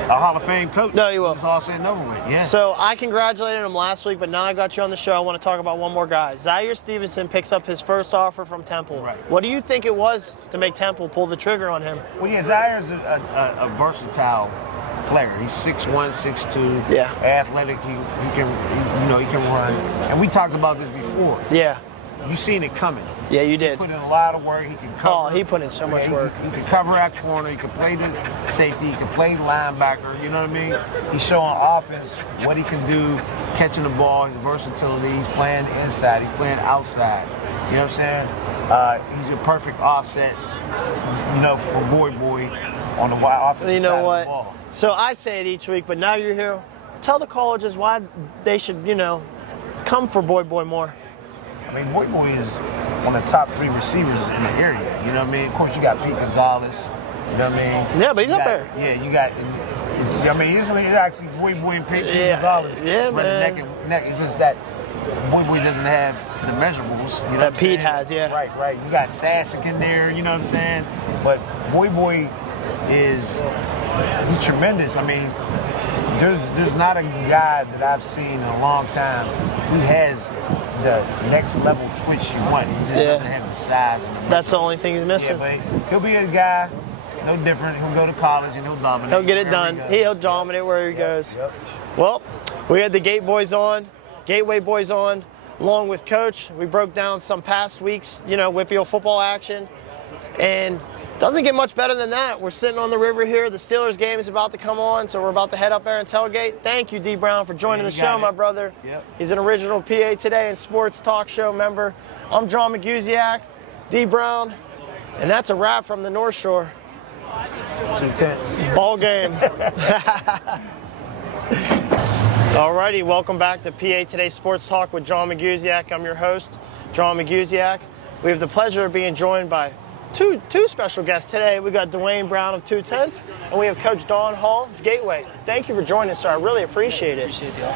Hall of Fame coach. No, he will. It's all said and over with. Yeah. So I congratulated him last week, but now I got you on the show. I want to talk about one more guy. Zaire Stevenson picks up his first offer from Temple. Right. What do you think it was to make Temple pull the trigger on him? Well, yeah, Zaire's a versatile player. He's 6'1", 6'2". Yeah. Athletic. He can run. And we talked about this before. Yeah. You seen it coming. Yeah, you did. He put in a lot of work. He can cover. Oh, he put in so much work. He can cover that corner. He can play the safety. He can play linebacker. You know what I mean? He's showing offense what he can do, catching the ball, his versatility. He's playing inside. He's playing outside. You know what I'm saying? He's a perfect offset, you know, for Boy on the offensive side of the ball. So I say it each week, but now you're here. Tell the colleges why they should, you know, come for Boy more. I mean, Boy is one of the top 3 receivers in the area. You know what I mean? Of course, you got Pete Gonzalez. You know what I mean? Yeah, but he's up there. Yeah, you got. I mean, it's actually Boy and Pete Gonzalez. Yeah, man. Neck and neck. It's just that Boy doesn't have the measurables. You know that Pete has, yeah. Right. You got Sasek in there. You know what I'm saying? But Boy he's tremendous. I mean, there's not a guy that I've seen in a long time who has the next level twitch you want. He just doesn't have the size. That's the only thing he's missing. Yeah, but he'll be a guy, no different. He'll go to college and he'll dominate. He'll get it done. He'll dominate where he goes. Yep. Well, we had the Gateway boys on, along with Coach. We broke down some past weeks, you know, Whitfield football action, and doesn't get much better than that. We're sitting on the river here. The Steelers game is about to come on, so we're about to head up there and tailgate. Thank you, D. Brown, for joining the show, my brother. Yep. He's an original PA Today and Sports Talk Show member. I'm John Magusiak, D. Brown, and that's a wrap from the North Shore. 2 tenths. Ball game. Alrighty, welcome back to PA Today Sports Talk with John Magusiak. I'm your host, John Magusiak. We have the pleasure of being joined by two special guests today. We got DeWayne Brown of 2 Tenths, and we have Coach Don Holl of Gateway. Thank you for joining us, sir. I really appreciate it. Appreciate the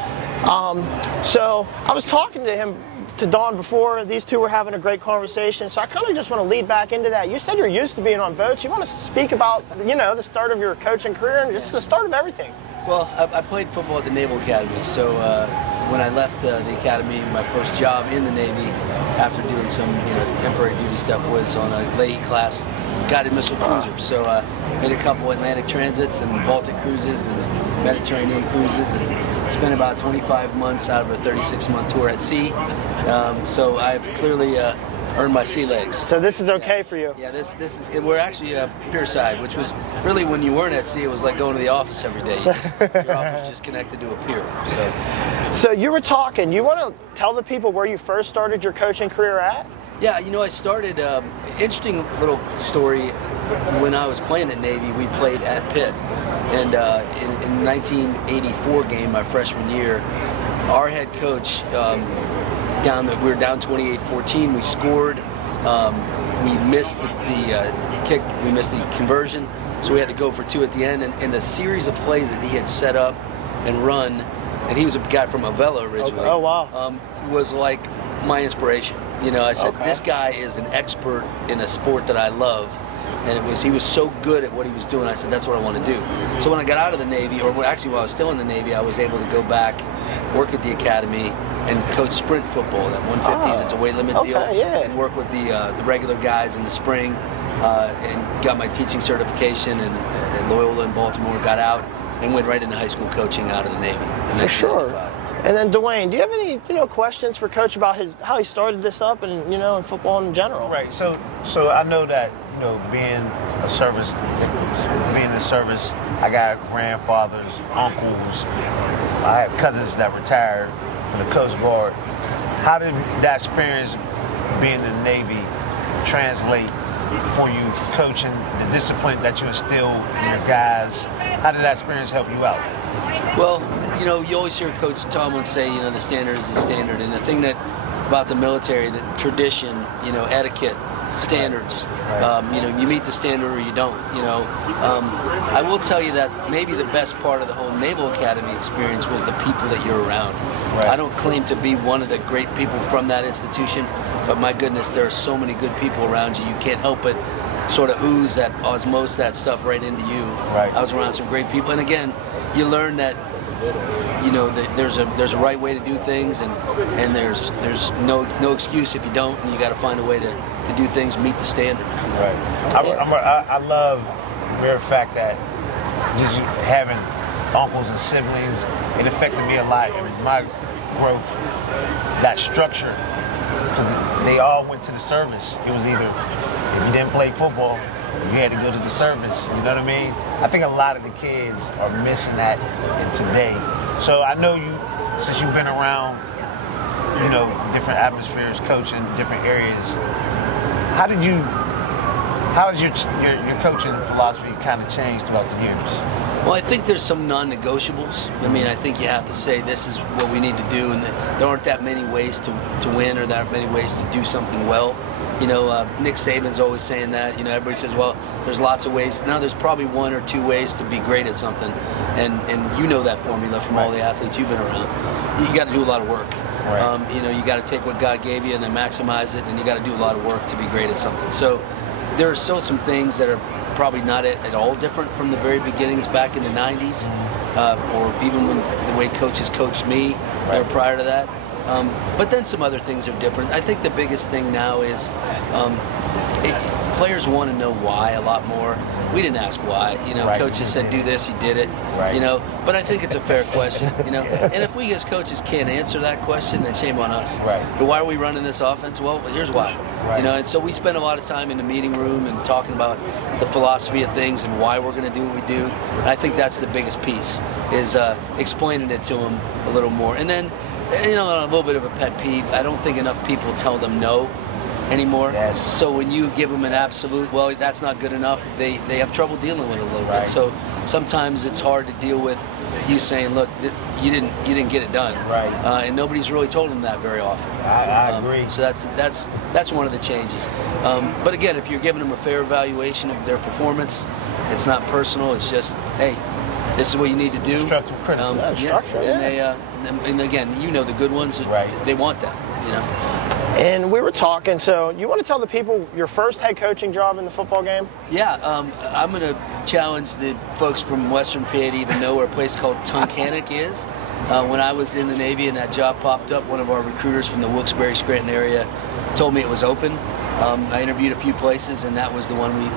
offer. So I was talking to Don before. These two were having a great conversation. So I kind of just want to lead back into that. You said you're used to being on boats. You want to speak about, you know, the start of your coaching career and just the start of everything. Well, I played football at the Naval Academy. So when I left the academy, my first job in the Navy, after doing some temporary duty stuff, was on a Leahy class guided missile cruiser. So made a couple Atlantic transits and Baltic cruises and Mediterranean cruises, and spent about 25 months out of a 36-month tour at sea. So I've clearly earn my sea legs. So this is okay for you? Yeah, this is, we're actually pier side, which was really, when you weren't at sea, it was like going to the office every day. Your office just connected to a pier. So you were talking, you want to tell the people where you first started your coaching career at? Yeah, I started, interesting little story, when I was playing at Navy, we played at Pitt. And in 1984 game, my freshman year, our head coach, we were down 28-14. We scored. We missed the kick. We missed the conversion, so we had to go for 2 at the end. And the series of plays that he had set up and run, and he was a guy from Avella originally. Oh wow! Was like my inspiration. I said, this guy is an expert in a sport that I love. And he was so good at what he was doing. I said, that's what I want to do. So when I got out of the Navy, or actually while I was still in the Navy, I was able to go back, work at the academy, and coach sprint football, that 150s. It's a weight limit deal. Yeah. And work with the regular guys in the spring, and got my teaching certification, and Loyola in Baltimore, got out, and went right into high school coaching out of the Navy. For sure. And then DeWayne, do you have any questions for Coach about how he started this up, and in football in general? Right. So I know that being in service, I got grandfathers, uncles, I have cousins that retired from the Coast Guard. How did that experience being in the Navy translate for you coaching, the discipline that you instill in your guys? How did that experience help you out? Well, you always hear Coach Tomlin say, the standard is the standard. And the thing about the military, the tradition, etiquette, standards, Right. You meet the standard or you don't, I will tell you that maybe the best part of the whole Naval Academy experience was the people that you're around. Right. I don't claim to be one of the great people from that institution, but my goodness, there are so many good people around you. You can't help but sort of ooze that, osmose that stuff right into you. Right. I was around some great people, and again, you learn that there's a right way to do things, and there's no excuse if you don't, and you got to find a way to do things, meet the standard. Right. I love the mere fact that just having uncles and siblings, it affected me a lot in my growth. That structure, because they all went to the service. It was either, if you didn't play football, you had to go to the service. You know what I mean? I think a lot of the kids are missing that in today. So I know you, since you've been around, different atmospheres, coaching, different areas. How has your coaching philosophy kind of changed throughout the years? Well, I think there's some non-negotiables. I think you have to say this is what we need to do, and there aren't that many ways to win, or that many ways to do something well. Nick Saban's always saying that. Everybody says, well, there's lots of ways. No, there's probably 1 or 2 ways to be great at something, and you know that formula from all the athletes you've been around. You got to do a lot of work. Right. You got to take what God gave you and then maximize it, and you got to do a lot of work to be great at something. So there are still some things that are probably not at all different from the very beginnings back in the 90s, or even when the way coaches coached me or prior to that. But then some other things are different. I think the biggest thing now is players want to know why a lot more. We didn't ask why. Right. Coaches said do this, you did it. Right. But I think it's a fair question. And if we as coaches can't answer that question, then shame on us. Right. But why are we running this offense? Well, here's why. Right. And so we spend a lot of time in the meeting room and talking about the philosophy of things and why we're going to do what we do. And I think that's the biggest piece, is explaining it to them a little more. And then, a little bit of a pet peeve, I don't think enough people tell them no anymore. Yes. So when you give them an absolute, well, that's not good enough, they have trouble dealing with it a little Right. bit. So sometimes it's hard to deal with you saying, look, you didn't get it done. Right. And nobody's really told them that very often. I agree. So that's one of the changes. But again, if you're giving them a fair evaluation of their performance, it's not personal. It's just, hey, this is what you need to do. Constructive criticism. Structure, And again, the good ones, Right. They want that. And we were talking, so you want to tell the people your first head coaching job in the football game? Yeah, I'm going to challenge the folks from Western PA to even know where a place called Tunkhannock is. When I was in the Navy and that job popped up, one of our recruiters from the Wilkes-Barre, Scranton area told me it was open. I interviewed a few places, and that was the one we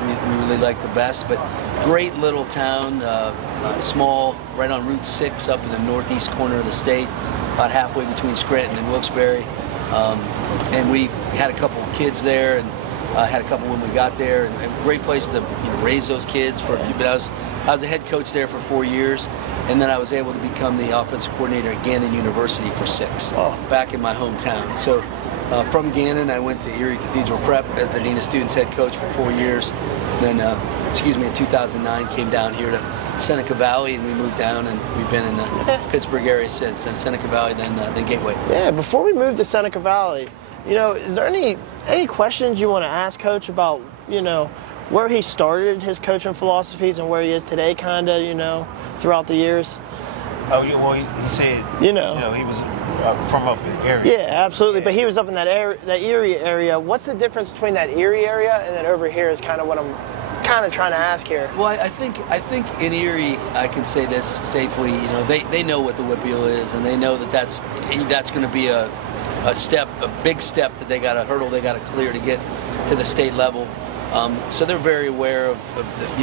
really liked the best. But great little town, small, right on Route 6 up in the northeast corner of the state, about halfway between Scranton and Wilkes-Barre. And we had a couple kids there, and had a couple when we got there, and a great place to raise those kids for a few. But I was a head coach there for 4 years, and then I was able to become the offensive coordinator at Gannon University for 6, back in my hometown. So from Gannon, I went to Erie Cathedral Prep as the Dean of Students head coach for 4 years. Then, in 2009, came down here to Seneca Valley, and we moved down, and we've been in the Pittsburgh area since. Then Seneca Valley, then Gateway. Yeah, before we moved to Seneca Valley, is there any questions you want to ask Coach about, where he started his coaching philosophies and where he is today, kind of, throughout the years? Oh, he said, he was from up in the area. Yeah, absolutely. Yeah. But he was up in that Erie area. What's the difference between that Erie area and then over here is kind of what I'm kind of trying to ask here. Well, I think in Erie, I can say this safely. They know what the whippeal is, and they know that's going to be a big step that a hurdle they got to clear to get to the state level. So they're very aware of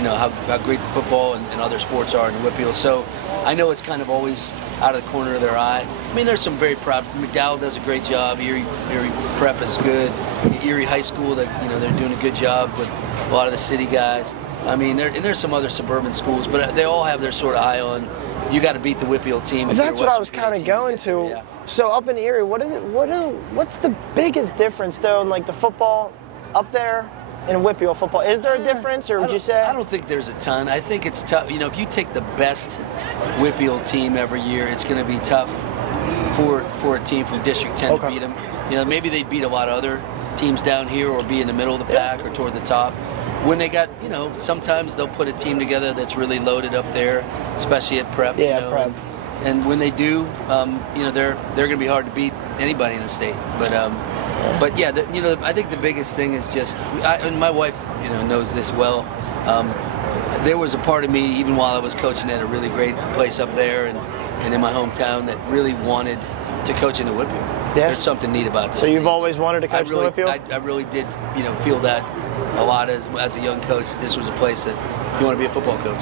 how great the football and other sports are in the whippeal. So I know it's kind of always out of the corner of their eye. I mean, there's some very proud. McDowell does a great job. Erie Prep is good. Erie High School, they're doing a good job with a lot of the city guys. I mean, there's some other suburban schools, but they all have their sort of eye on. You got to beat the whippeal team. Well, that's what I was kind of going to. Yeah. So up in Erie, what's the biggest difference though in like the football up there and whippeal football? Is there a difference, or would you say? I don't think there's a ton. I think it's tough. If you take the best whippeal team every year, it's going to be tough for a team from District 10 to beat them. Maybe they'd beat a lot of other teams down here or be in the middle of the pack or toward the top. When they got, sometimes they'll put a team together that's really loaded up there, especially at Prep. Yeah, Prep. And when they do, they're going to be hard to beat anybody in the state. But yeah, I think the biggest thing is just, and my wife, knows this well. There was a part of me, even while I was coaching at a really great place up there and in my hometown, that really wanted to coach in the whippeal. Yeah. There's something neat about this. So you've always wanted to coach the whippeal? I really did, feel that a lot as a young coach. This was a place that you want to be a football coach.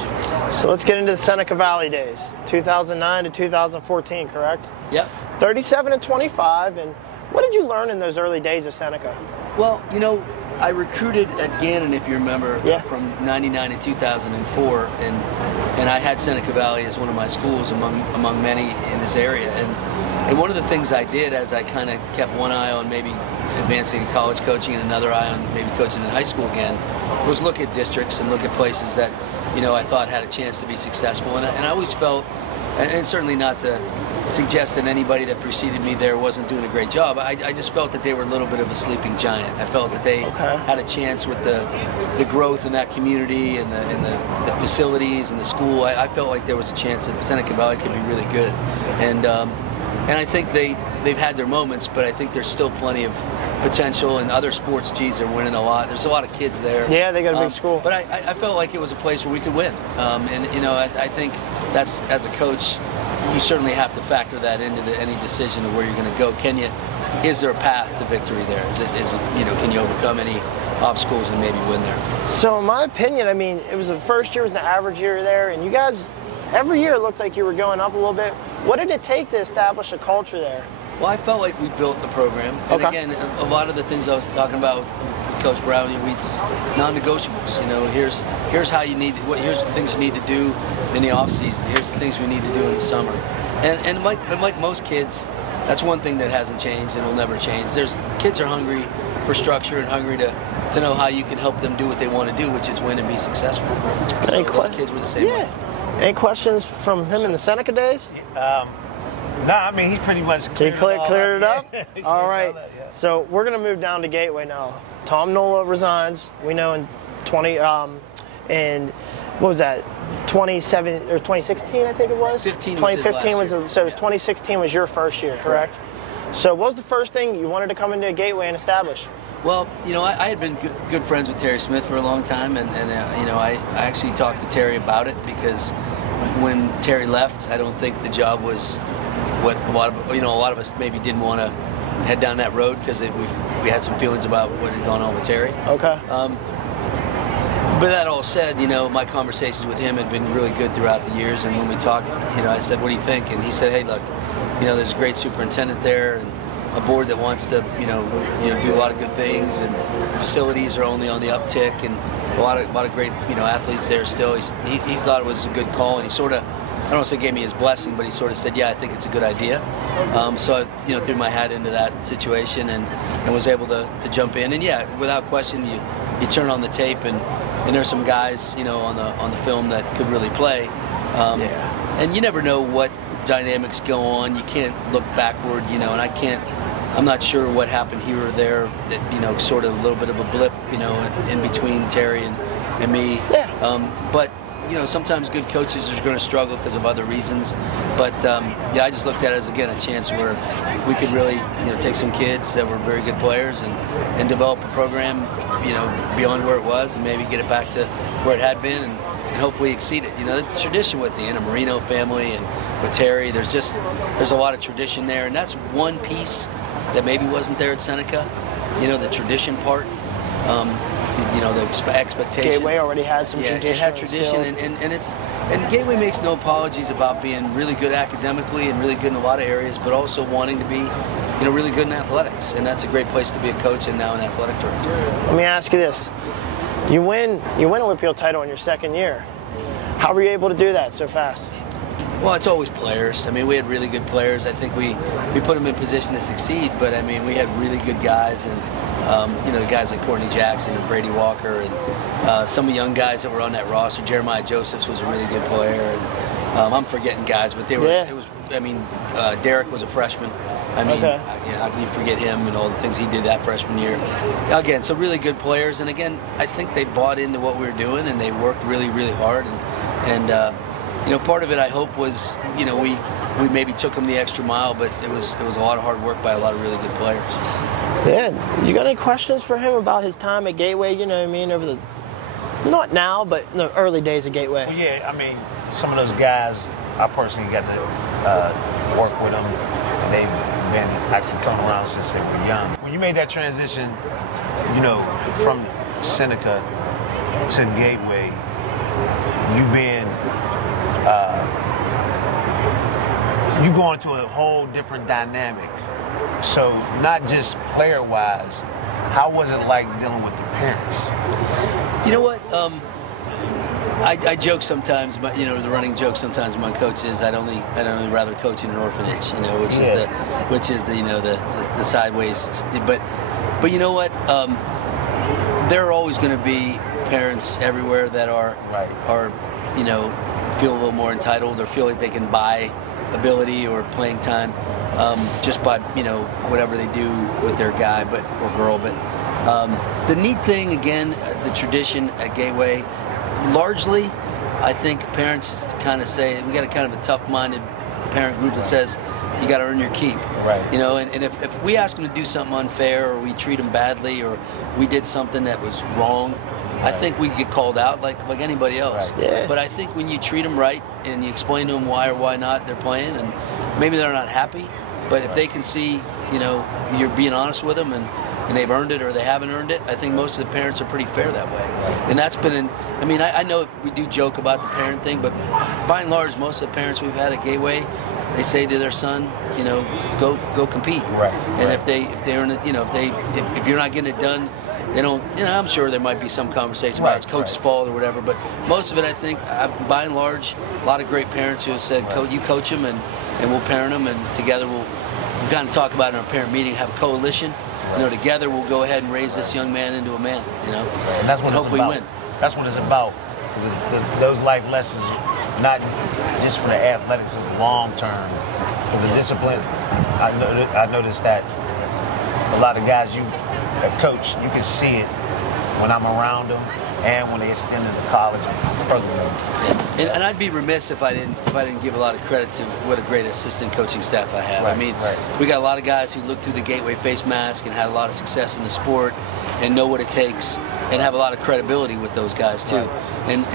So let's get into the Seneca Valley days, 2009 to 2014, correct? Yep. 37-25, and what did you learn in those early days of Seneca? Well, I recruited at Gannon, if you remember, from 99 to 2004, and I had Seneca Valley as one of my schools among many in this area. And one of the things I did as I kind of kept one eye on maybe advancing in college coaching and another eye on maybe coaching in high school again was look at districts and look at places that, I thought had a chance to be successful. And I always felt, and certainly not to suggest that anybody that preceded me there wasn't doing a great job. I just felt that they were a little bit of a sleeping giant. I felt that they had a chance with the growth in that community and the facilities and the school. I felt like there was a chance that Seneca Valley could be really good. And I think they've had their moments, but I think there's still plenty of potential. And other sports, they're winning a lot. There's a lot of kids there. Yeah, they got a big school. But I felt like it was a place where we could win. I think that's, as a coach, you certainly have to factor that into any decision of where you're going to go. Is there a path to victory there? Can you overcome any obstacles and maybe win there? So in my opinion, it was the first year was an average year there, and you guys, every year it looked like you were going up a little bit. What did it take to establish a culture there? Well, I felt like we built the program. And again, a lot of the things I was talking about with Coach Brown, we just non-negotiables. Here's how you need. Here's the things you need to do in the off season. Here's the things we need to do in the summer. And like most kids, that's one thing that hasn't changed and will never change. Kids are hungry for structure and hungry to know how you can help them do what they want to do, which is win and be successful. So those kids were the same way. Any questions from him in the Seneca days? No, he's pretty much cleared it up. All right. So we're going to move down to Gateway now. Tom Nola resigns. We know in 27 or 2016, I think it was. 2015 was 2016 was your first year, correct? So what was the first thing you wanted to come into Gateway and establish? Well, I had been good friends with Terry Smith for a long time, and I actually talked to Terry about it because when Terry left, I don't think the job was what a lot of us maybe didn't want to head down that road because we had some feelings about what had gone on with Terry. Okay. But that all said, my conversations with him had been really good throughout the years, and when we talked, I said, "What do you think?" And he said, "Hey, look, there's a great superintendent there, and a board that wants to, do a lot of good things, and facilities are only on the uptick, and a lot of great, athletes there still. He thought it was a good call, and he sort of, I don't want to say gave me his blessing, but he sort of said, yeah, I think it's a good idea. So I, threw my hat into that situation and was able to jump in. And yeah, without question, you turn on the tape and there's some guys, on the film that could really play. And you never know what dynamics go on. You can't look backward, and I'm not sure what happened here or there that, sort of a little bit of a blip, in between Terry and me. Yeah. But sometimes good coaches are going to struggle because of other reasons. But I just looked at it as, again, a chance where we could really, take some kids that were very good players and develop a program, beyond where it was, and maybe get it back to where it had been, and hopefully exceed it. It's tradition with the Anna Marino family and with Terry. There's a lot of tradition there, and that's one piece that maybe wasn't there at Seneca. The tradition part. The expectation. Gateway already had some tradition. It had tradition, and Gateway makes no apologies about being really good academically and really good in a lot of areas, but also wanting to be, really good in athletics, and that's a great place to be a coach and now an athletic director. Let me ask you this: you win a WPIAL title in your second year. How were you able to do that so fast? Well, it's always players. I mean, we had really good players. I think we put them in position to succeed, but I mean, we had really good guys, and the guys like Courtney Jackson and Brady Walker, and some young guys that were on that roster. Jeremiah Josephs was a really good player, and I'm forgetting guys, but they were. Yeah. It was. I mean, Derek was a freshman. I mean, okay. How can you forget him and all the things he did that freshman year? Again, so really good players, and again, I think they bought into what we were doing, and they worked really, really hard, and part of it, I hope, was, we maybe took them the extra mile, but it was a lot of hard work by a lot of really good players. Yeah, you got any questions for him about his time at Gateway, over the, not now, but in the early days of Gateway? Well, yeah, I mean, some of those guys, I personally got to work with them, and they've been actually coming around since they were young. When you made that transition, from Seneca to Gateway, you being you go into a whole different dynamic. So not just player-wise, how was it like dealing with the parents? You know what? I joke sometimes, but the running joke sometimes among coaches is I'd only rather coach in an orphanage, which is the sideways. But you know what? There are always going to be parents everywhere that are feel a little more entitled or feel like they can buy ability or playing time just by whatever they do with their guy or girl. But the neat thing, again, the tradition at Gateway, largely I think parents kind of say, we got a kind of a tough-minded parent group that says you got to earn your keep. Right. And if we ask them to do something unfair, or we treat them badly, or we did something that was wrong, I think we get called out like anybody else. Right. Yeah. But I think when you treat them right and you explain to them why or why not they're playing, and maybe they're not happy, but if they can see, you're being honest with them and they've earned it or they haven't earned it, I think most of the parents are pretty fair that way. And that's been, I know we do joke about the parent thing, but by and large, most of the parents we've had at Gateway, they say to their son, go compete. Right. And if they earn it, if you're not getting it done, they don't, I'm sure there might be some conversation about it's coach's fault or whatever, but most of it, I think, by and large, a lot of great parents who have said, you coach them and we'll parent them, and together we'll kind of talk about it in our parent meeting, have a coalition. Together we'll go ahead and raise this young man into a man, And that's what hopefully it's about. win. That's what it's about. Those life lessons, not just for the athletics, it's long term. For the discipline, I noticed that a lot of guys you coach, you can see it when I'm around them and when they extend into college program. Yeah. And I'd be remiss if I didn't give a lot of credit to what a great assistant coaching staff I have. Right. We got a lot of guys who look through the Gateway face mask and had a lot of success in the sport and know what it takes and have a lot of credibility with those guys too. And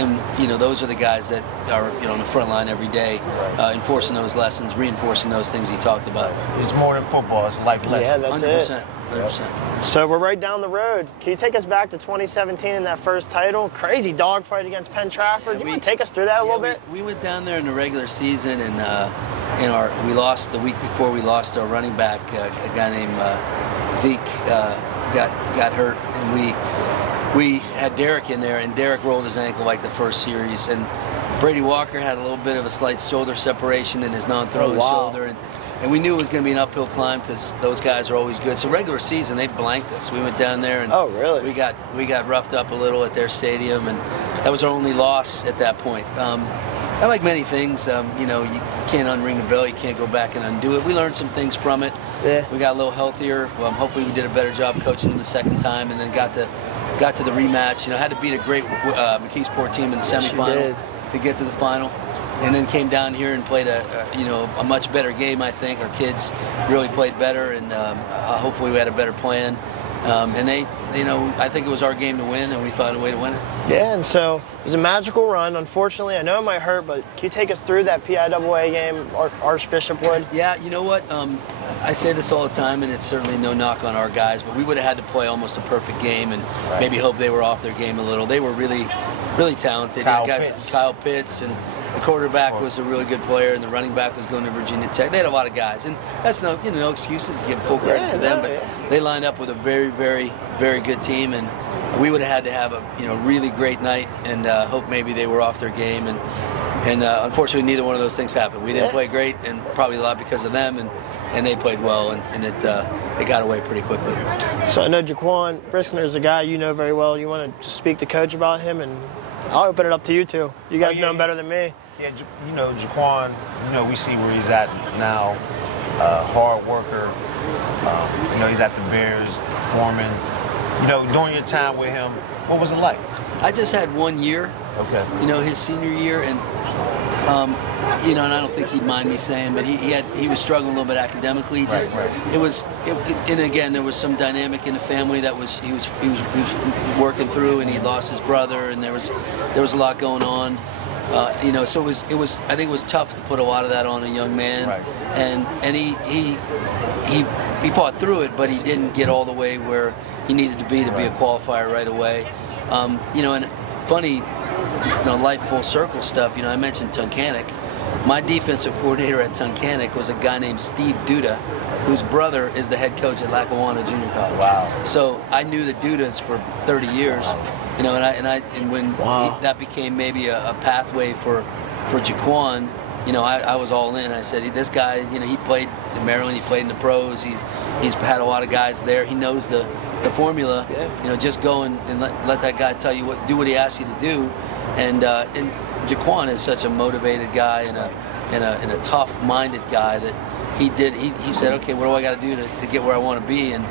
those are the guys that are on the front line every day, enforcing those lessons, reinforcing those things he talked about. It's more than football. It's life lesson. Yeah, that's 100%. it. 100%. So we're right down the road. Can you take us back to 2017 in that first title? Crazy dogfight against Penn Trafford. Do you want to take us through that a little bit? We went down there in the regular season, and we lost the week before. We lost our running back, a guy named Zeke, got hurt, and we had Derek in there, and Derek rolled his ankle like the first series, and Brady Walker had a little bit of a slight shoulder separation in his non-throwing shoulder, and we knew it was going to be an uphill climb because those guys are always good. So regular season, they blanked us. We went down there, and we got roughed up a little at their stadium, and that was our only loss at that point. I like many things. You can't unring the bell. You can't go back and undo it. We learned some things from it. Yeah. We got a little healthier. Hopefully we did a better job coaching them the second time, and then got to the rematch. Had to beat a great McKeesport team in the semifinal to get to the final, and then came down here and played a much better game. I think our kids really played better, and hopefully we had a better plan. And I think it was our game to win, and we found a way to win it. Yeah, and so it was a magical run. Unfortunately, I know it might hurt, but can you take us through that PIAA game, Archbishop Wood? Yeah, you know what? I say this all the time, and it's certainly no knock on our guys, but we would have had to play almost a perfect game and maybe hope they were off their game a little. They were really, really talented. Kyle Pitts, and the quarterback was a really good player, and the running back was going to Virginia Tech. They had a lot of guys, and that's no excuses. Give full credit to them, but they lined up with a very, very, very good team, and we would have had to have a really great night and hope maybe they were off their game, and unfortunately neither one of those things happened. We didn't play great, and probably a lot because of them, and they played well, and it got away pretty quickly. So I know Jaquon Briskner is a guy you know very well. You want to just speak to Coach about him, and I'll open it up to you two. You guys know him better than me. Yeah, Jaquon, we see where he's at now. Hard worker. He's at the Bears, performing. During your time with him, what was it like? I just had 1 year. Okay. His senior year, and and I don't think he'd mind me saying, but he was struggling a little bit academically. And again, there was some dynamic in the family that he was working through, and he lost his brother, and there was a lot going on. So it was I think it was tough to put a lot of that on a young man, and he fought through it, but he didn't get all the way where he needed to be a qualifier right away. And funny, life full circle stuff. I mentioned Tunkhannock. My defensive coordinator at Tunkhannock was a guy named Steve Duda, whose brother is the head coach at Lackawanna Junior College. Wow! So I knew the Dudas for 30 years. And when that became maybe a pathway for Jaquon, I was all in. I said, this guy, he played in Maryland, he played in the pros, he's had a lot of guys there, he knows the formula. Just go and let that guy tell you do what he asks you to do. And Jaquon is such a motivated guy and a tough-minded guy that he said, okay, what do I got to do to get where I want to be? And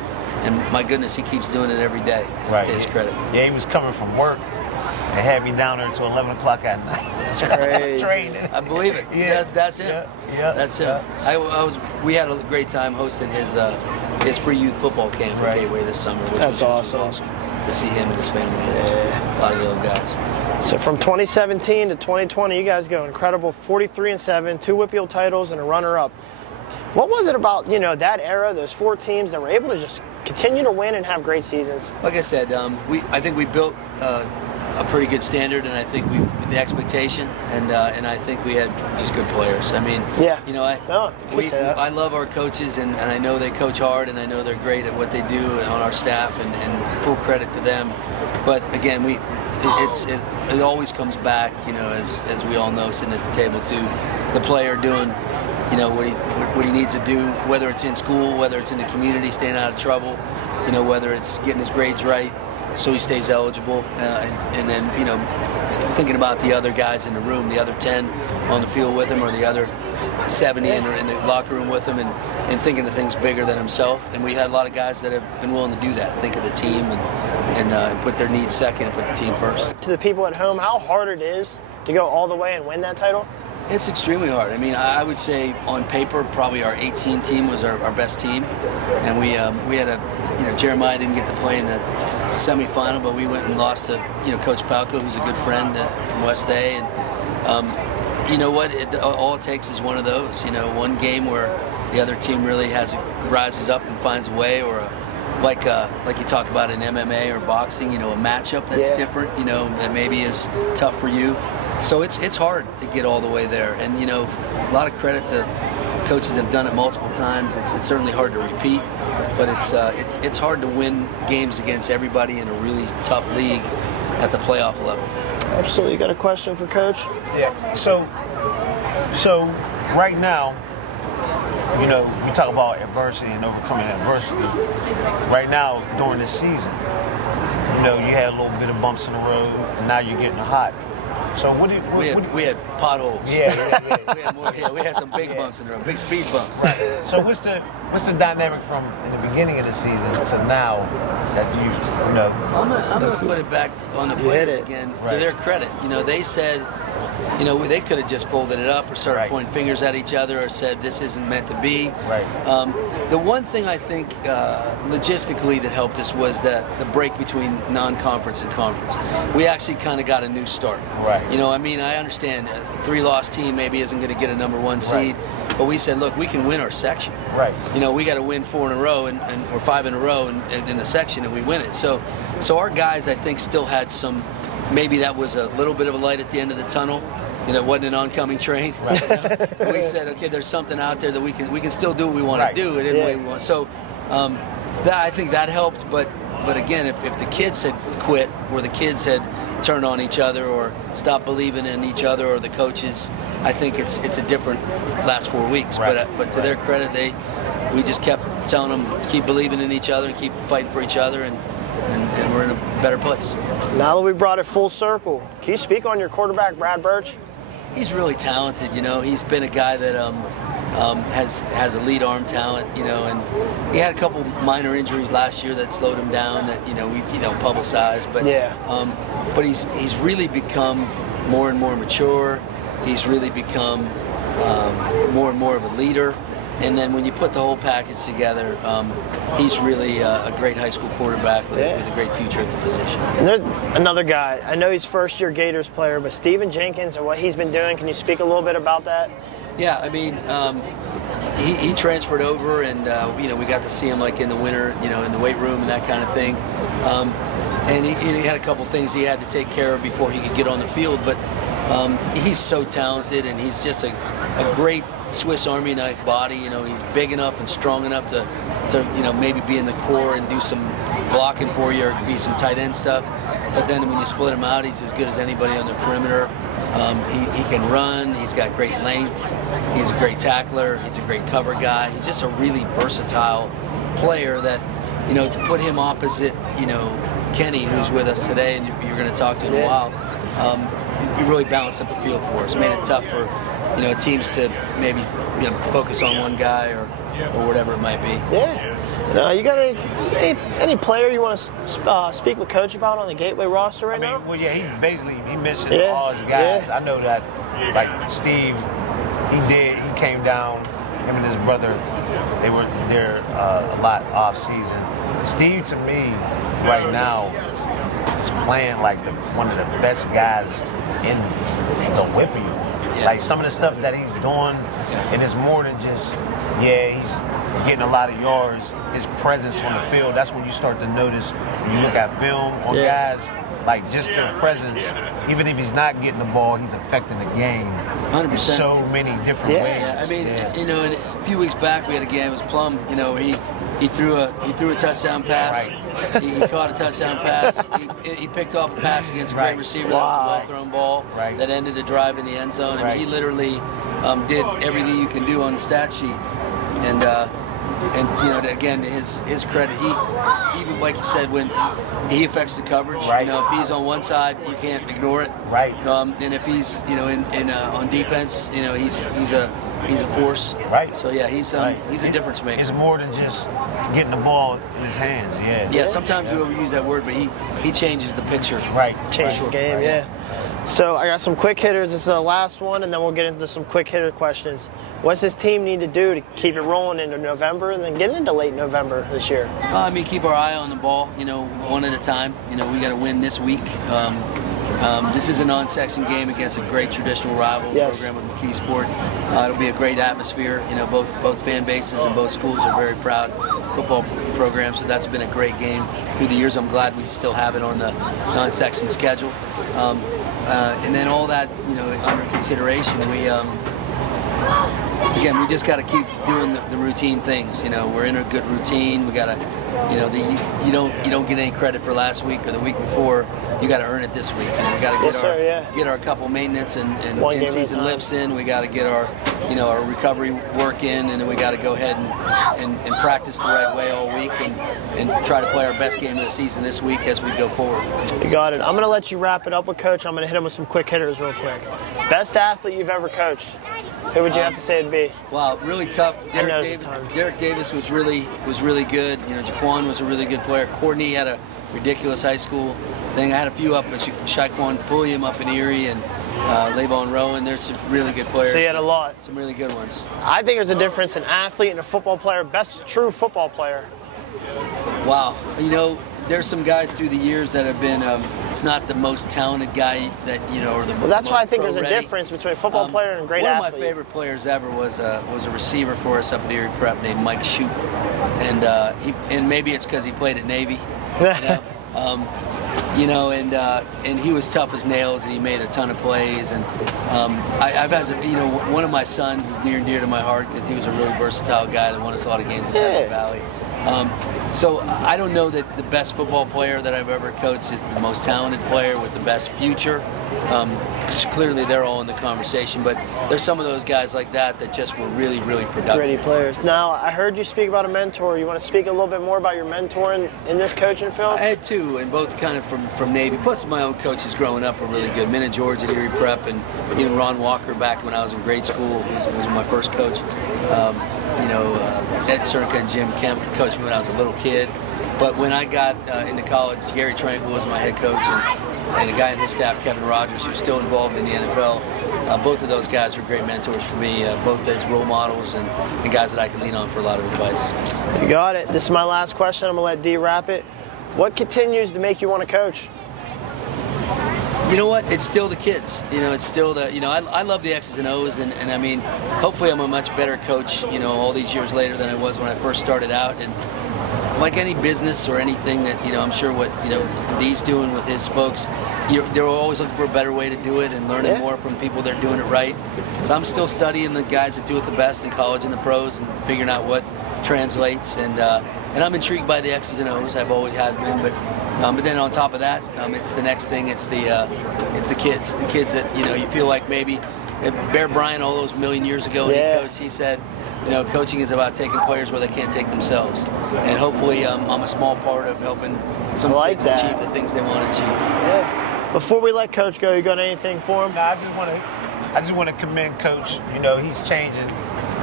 my goodness, he keeps doing it every day, to his credit. Yeah, he was coming from work and had me down there until 11 o'clock at night. That's crazy. Training. I believe it. Yeah. That's him. That's him. We had a great time hosting his free youth football camp at Gateway this summer, which was awesome to see him and his family. A lot of the old guys. So from 2017 to 2020, you guys go incredible 43-7, 2 Whitfield titles, and a runner-up. What was it about, that era, those 4 teams that were able to just continue to win and have great seasons? Like I said, I think we built a pretty good standard, and I think the expectation, and I think we had just good players. I mean, I love our coaches, and I know they coach hard, and I know they're great at what they do on our staff, and full credit to them. But again, it always comes back, as we all know, sitting at the table, to the player doing what he needs to do, whether it's in school, whether it's in the community, staying out of trouble, whether it's getting his grades right so he stays eligible, and then thinking about the other guys in the room, the other 10 on the field with him, or the other 70 in the locker room with him, and thinking of things bigger than himself. And we had a lot of guys that have been willing to do that, think of the team and put their needs second and put the team first. To the people at home, how hard it is to go all the way and win that title? It's extremely hard. I mean, I would say on paper, probably our 18 team was our best team, and we had Jeremiah didn't get to play in semifinal, but we went and lost to Coach Palco, who's a good friend from West A, and you know what? All it takes is one of those. One game where the other team really rises up and finds a way, or like you talk about in MMA or boxing, a matchup that's different, that maybe is tough for you. So it's hard to get all the way there, and a lot of credit to coaches that have done it multiple times. It's certainly hard to repeat, but it's hard to win games against everybody in a really tough league at the playoff level. Absolutely. You got a question for Coach? Yeah. So right now, we talk about adversity and overcoming adversity. Right now, during this season, you had a little bit of bumps in the road, and now you're getting hot. So we had potholes. Yeah. We had more. Yeah, we had some big bumps in the road, big speed bumps. Right. So what's the dynamic from in the beginning of the season to now that I'm gonna put it back on the players again to their credit. They said, they could have just folded it up or started pointing fingers at each other or said this isn't meant to be. Right. The one thing I think logistically that helped us was the break between non-conference and conference. We actually kind of got a new start. Right. I understand a 3-loss team maybe isn't going to get a number 1 seed, but we said, look, we can win our section. Right. We got to win 4 in a row or 5 in a row in the section, and we win it. So our guys, I think, still had some. Maybe that was a little bit of a light at the end of the tunnel. It wasn't an oncoming train. Right. We said, okay, there's something out there that we can still do what we want to do. It isn't what we want. So I think that helped. But again, if the kids had quit, or the kids had turned on each other, or stopped believing in each other, or the coaches, I think it's a different last 4 weeks. Right. But to their credit, we just kept telling them keep believing in each other and keep fighting for each other, and we're in a better place. Now that we brought it full circle, can you speak on your quarterback, Brad Birch? He's really talented. He's been a guy that has elite arm talent. And he had a couple minor injuries last year that slowed him down. That we publicized. But he's really become more and more mature. He's really become more and more of a leader. And then when you put the whole package together, he's really a great high school quarterback with a great future at the position. And there's another guy. I know he's first-year Gators player, but Steven Jenkins and what he's been doing, can you speak a little bit about that? Yeah, I mean, he transferred over, and we got to see him like in the winter, in the weight room and that kind of thing. And he had a couple things he had to take care of before he could get on the field. But he's so talented, and he's just a great Swiss Army knife body. He's big enough and strong enough to maybe be in the core and do some blocking for you, or be some tight end stuff. But then when you split him out, he's as good as anybody on the perimeter. He can run. He's got great length. He's a great tackler. He's a great cover guy. He's just a really versatile player that, to put him opposite, Kenny, who's with us today, and you're going to talk to in a while, he really balanced up the field for us. Made it tough for teams to maybe focus on one guy or whatever it might be. Yeah. You got any player you want to speak with Coach about on the Gateway roster right now? Well, yeah, he mentioned all his guys. I know that, like Steve, he came down. Him and his brother, they were there a lot off season. Steve, to me, right now, is playing like one of the best guys in the whipping. Like some of the stuff that he's doing, and it's more than just, he's getting a lot of yards. His presence on the field, that's when you start to notice, when you look at film on guys, like just their presence, even if he's not getting the ball, he's affecting the game 100%. so many different ways. Yeah, I mean, a few weeks back we had a game, it was Plum, he threw a touchdown pass. Right. He caught a touchdown pass. He picked off a pass against a great receiver. That was a well-thrown ball that ended the drive in the end zone. I mean, he literally did everything you can do on the stat sheet. And again, to his credit, he even like you said, when he affects the coverage. If he's on one side, you can't ignore it. Right. And if he's on defense, he's a force. Right. So yeah, he's a difference maker. It's more than just getting the ball in his hands. Yeah. Yeah. Sometimes we overuse that word, but he changes the picture. Right. Changes the game. Yeah. So I got some quick hitters. This is the last one, and then we'll get into some quick hitter questions. What's this team need to do to keep it rolling into November and then get into late November this year? I mean, keep our eye on the ball, one at a time. We got to win this week. This is a non-section game against a great traditional rival program with McKeesport. It'll be a great atmosphere. Both fan bases and both schools are very proud football programs, so that's been a great game through the years. I'm glad we still have it on the non-section schedule. And then all that, under consideration, we just got to keep doing the routine things. We're in a good routine. We got to, you don't get any credit for last week or the week before. You got to earn it this week. We got to get our couple maintenance and in-season lifts in. We got to get our, our recovery work in, and then we got to go ahead and practice the right way all week and try to play our best game of the season this week as we go forward. You got it. I'm going to let you wrap it up with Coach. I'm going to hit him with some quick hitters real quick. Best athlete you've ever coached? Who would you have to say it'd be? Wow, really tough. Derek Davis was really good. Jaquon was a really good player. Courtney had a ridiculous high school thing. I had a few up at Jaquon, Pulliam up in Erie, and Levon Rowan. There's some really good players. So you had a lot. Some really good ones. I think there's a difference in athlete and a football player. Best true football player. Wow. There's some guys through the years that have been, it's not the most talented guy that, or the Well, that's why I think there's a pro-ready. difference between a football player and a great athlete. One of my favorite players ever was a receiver for us up at Erie Prep named Mike Shoup. And maybe it's because he played at Navy. And he was tough as nails, and he made a ton of plays. And I've had some, one of my sons is near and dear to my heart because he was a really versatile guy that won us a lot of games in Central Valley. So I don't know that the best football player that I've ever coached is the most talented player with the best future. Because clearly they're all in the conversation, but there's some of those guys like that just were really, really productive. Gritty players. Now, I heard you speak about a mentor. You want to speak a little bit more about your mentor in this coaching field? I had two, and both kind of from Navy. Plus, my own coaches growing up were really good. Minna George at Erie Prep, and even Ron Walker back when I was in grade school was my first coach. Ed Cerka and Jim Kemp coached me when I was a little kid. But when I got into college, Gary Tranquil was my head coach, and a guy in his staff, Kevin Rogers, who's still involved in the NFL. Both of those guys were great mentors for me, both as role models and guys that I can lean on for a lot of advice. You got it. This is my last question. I'm going to let D wrap it. What continues to make you want to coach? You know what? It's still the kids. It's still the, I love the X's and O's, and I mean, hopefully I'm a much better coach, all these years later than I was when I first started out. And like any business or anything that, I'm sure what, Dee's doing with his folks, they're always looking for a better way to do it and learning more from people that are doing it right. So I'm still studying the guys that do it the best in college and the pros and figuring out what translates. And I'm intrigued by the X's and O's. I've always had been, but then on top of that, it's the next thing. It's the kids. The kids that you feel like maybe Bear Bryant all those million years ago when he coached, he said, coaching is about taking players where they can't take themselves. And hopefully, I'm a small part of helping some kids achieve the things they want to achieve. Yeah. Before we let Coach go, you got anything for him? No, I just want to commend Coach. He's changing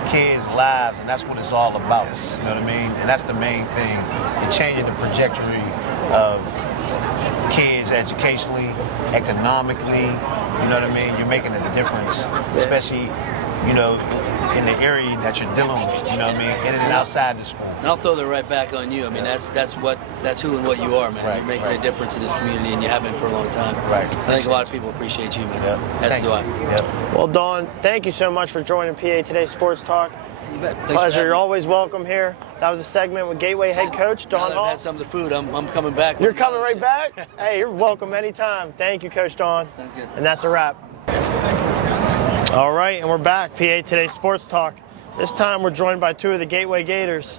kids' lives, and that's what it's all about. You know what I mean? And that's the main thing. You're changing the trajectory of kids educationally, economically. You know what I mean? You're making a difference, especially, in the area that you're dealing with. You know what I mean? In and outside the school. And I'll throw that right back on you. I mean, that's who and what you are, man. You're making a difference in this community, and you have been for a long time. Right. I think a lot of people appreciate you, man. As do I. Well, Don, thank you so much for joining PA Today Sports Talk. You bet. Pleasure. You're always welcome here. That was a segment with Gateway head coach Don Holl. I've had some of the food. I'm coming back. You're coming right back? Hey, you're welcome anytime. Thank you, Coach Don. Sounds good. And that's a wrap. All right, and we're back. PA Today Sports Talk. This time we're joined by two of the Gateway Gators.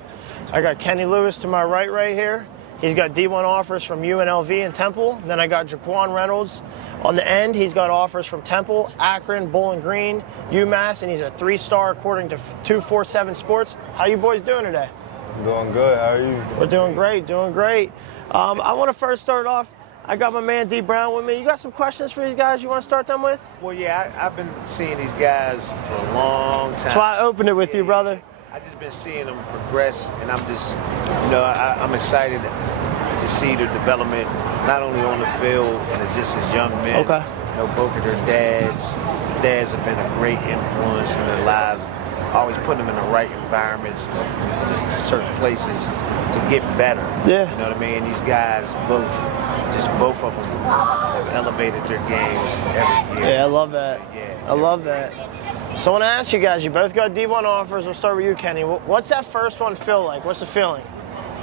I got Kenny Lewis to my right here. He's got D1 offers from UNLV and Temple. Then I got Jaquon Reynolds. On the end, he's got offers from Temple, Akron, Bowling Green, UMass, and he's a 3-star according to 247 Sports. How you boys doing today? I'm doing good. How are you? We're doing great, doing great. I want to first start off, I got my man D Brown with me. You got some questions for these guys you want to start them with? Well, yeah, I've been seeing these guys for a long time. That's why I opened it with you, brother. I've just been seeing them progress, and I'm just, I'm excited to see the development, not only on the field and just as young men. Okay. know, both of their dads. Dads have been a great influence in their lives. Always putting them in the right environments, certain places to get better. Yeah. You know what I mean? These guys, both of them have elevated their games every year. Yeah, I love that. Yeah. I love that. So I want to ask you guys, you both got D1 offers. We'll start with you, Kenny. What's that first one feel like? What's the feeling?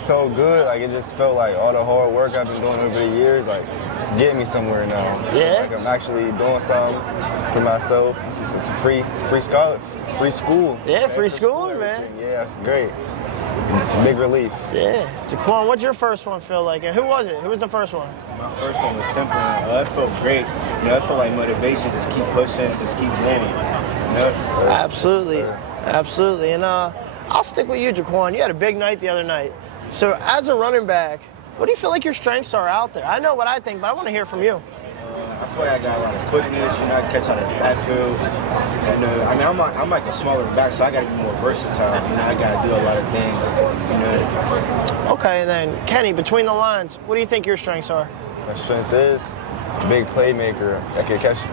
Felt good. Like, it just felt like all the hard work I've been doing over the years, like, it's getting me somewhere now. Yeah? Like, I'm actually doing something for myself. It's a free scholarship, free school. Yeah, free for school, man. everything. Yeah, it's great. Big relief. Yeah. Jaquon, what's your first one feel like? And who was it? Who was the first one? My first one was simple. It felt great. You know, it felt like motivation. Just keep pushing. Just keep going. You know? Absolutely. Yes, sir. Absolutely. And I'll stick with you, Jaquon. You had a big night the other night. So as a running back, what do you feel like your strengths are out there? I know what I think, but I want to hear from you. I feel like I got a lot of quickness. You know, I can catch out of the backfield. You know, I mean, I'm like a smaller back, so I got to be more versatile. You know, I got to do a lot of things. You know. Okay, and then Kenny, between the lines, what do you think your strengths are? My strength is big playmaker. I can catch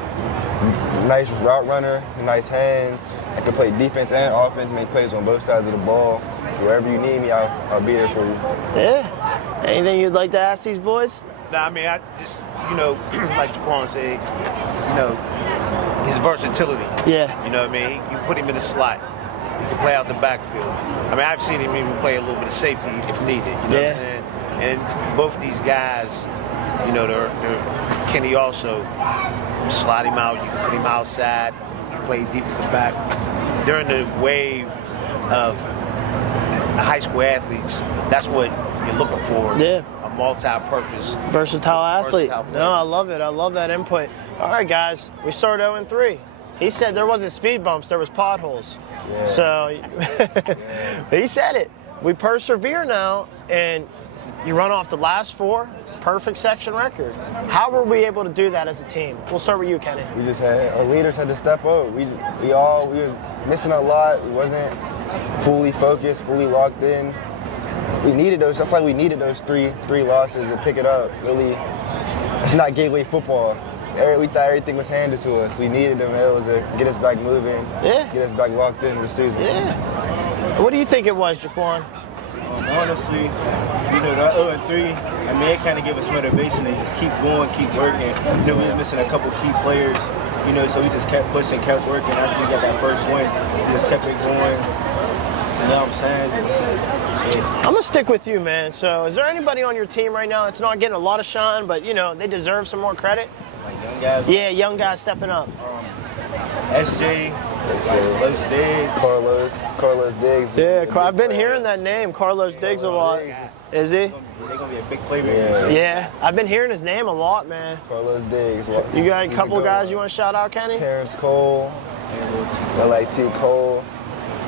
nice route runner, nice hands. I can play defense and offense, make plays on both sides of the ball. Wherever you need me, I'll be there for you. Yeah. Anything you'd like to ask these boys? Nah, I mean, I just, you know, like Jaquan said, you know, his versatility. Yeah. You know what I mean? You put him in the slot. He can play out the backfield. I mean, I've seen him even play a little bit of safety if needed. You know what I'm saying? And both these guys, you know, they're Kenny also slide him out. You can put him outside. You can play defensive back. During the wave of high school athletes, that's what you're looking for. Yeah. A multi-purpose. Versatile athlete. Versatile player. No, I love it. I love that input. All right, guys, we started 0-3. He said there wasn't speed bumps, there was potholes. Yeah. So he said it. We persevere now, and you run off the last 4, perfect section record. How were we able to do that as a team? We'll start with you, Kenny. We just had, our leaders had to step up. We was missing a lot. We wasn't fully focused, fully locked in. We needed those. I feel like we needed those three losses to pick it up. Really, it's not gateway football. We thought everything was handed to us. We needed them. It was to get us back moving. Yeah. Get us back locked in the season. Yeah. What do you think it was, Jaquan? Honestly, you know, that 0-3, I mean, it kind of gave us motivation to just keep going, keep working. You know, we was missing a couple key players, you know, so we just kept pushing, kept working. After we got that first win, we just kept it going. You know what I'm saying? I'm going to stick with you, man. So is there anybody on your team right now that's not getting a lot of shine, but, you know, they deserve some more credit? Like young guys? Yeah, young guys stepping up. SJ, Carlos Diggs. Carlos Diggs. Yeah, I've been hearing that name, Carlos Diggs, a lot. Is he? They're going to be a big playmaker. Yeah, I've been hearing his name a lot, man. Carlos Diggs. You got a couple of guys you want to shout out, Kenny? Terrence Cole. LIT Cole.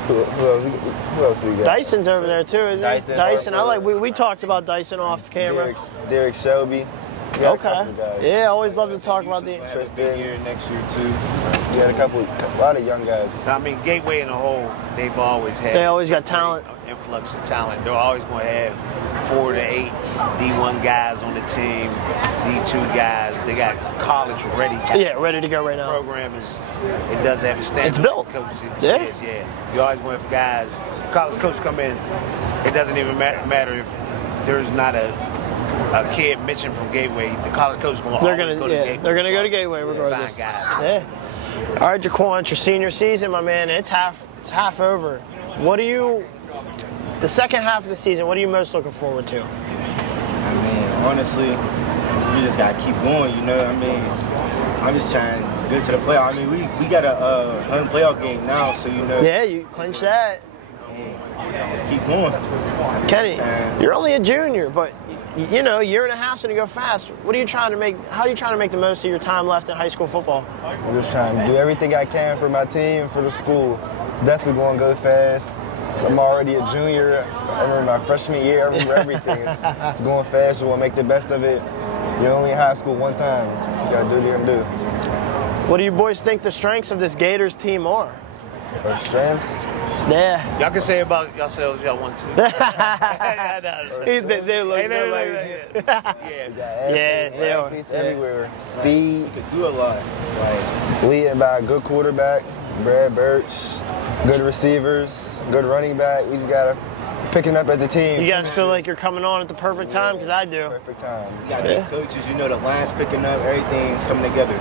Who else we got? Dyson's over there too, isn't he? Dyson. We talked about Dyson off camera. Derek Shelby. We got a couple guys. Yeah, I always love to talk about the. Tristan. Year, next year too. We had a lot of young guys. I mean, Gateway in the whole, they've always had. They always got talent. Influx of talent. They're always going to have 4 to 8 D1 guys on the team, D2 guys. They got college ready. Yeah, ready to go right now. The program it does have a standard. It's built. Coaches, Yeah. Says, yeah. You always want guys. College coaches come in. It doesn't even matter if there's not a kid mentioned from Gateway. The college coach is going to go to Gateway. They're gonna go to Gateway regardless. Guys. Yeah. All right, Jaquon, it's your senior season, my man. It's half over. The second half of the season, what are you most looking forward to? I mean, honestly, we just gotta keep going. You know, I mean, I'm just trying to get to the playoff. I mean, we got a home playoff game now, so you know. Yeah, you clinched that. Just keep going. Kenny, you're only a junior, but you know, year and a half's gonna go fast. How are you trying to make the most of your time left in high school football? I'm just trying to do everything I can for my team, for the school. It's definitely going to go fast. I'm already a junior. I remember my freshman year. I remember everything. It's going fast. You want to make the best of it. You're only in high school one time. You got to do what you got to do. What do you boys think the strengths of this Gators team are? Our strengths. Yeah. Y'all can say about yourselves y'all want to. They look Yeah. We got athletes everywhere. Speed. We could do a lot. Like leading by a good quarterback, Brad Birch, good receivers, good running back. We just gotta pick it up as a team. You guys feel like you're coming on at the perfect time? Because I do. Perfect time. You got good coaches. You know the line's picking up. Everything's coming together.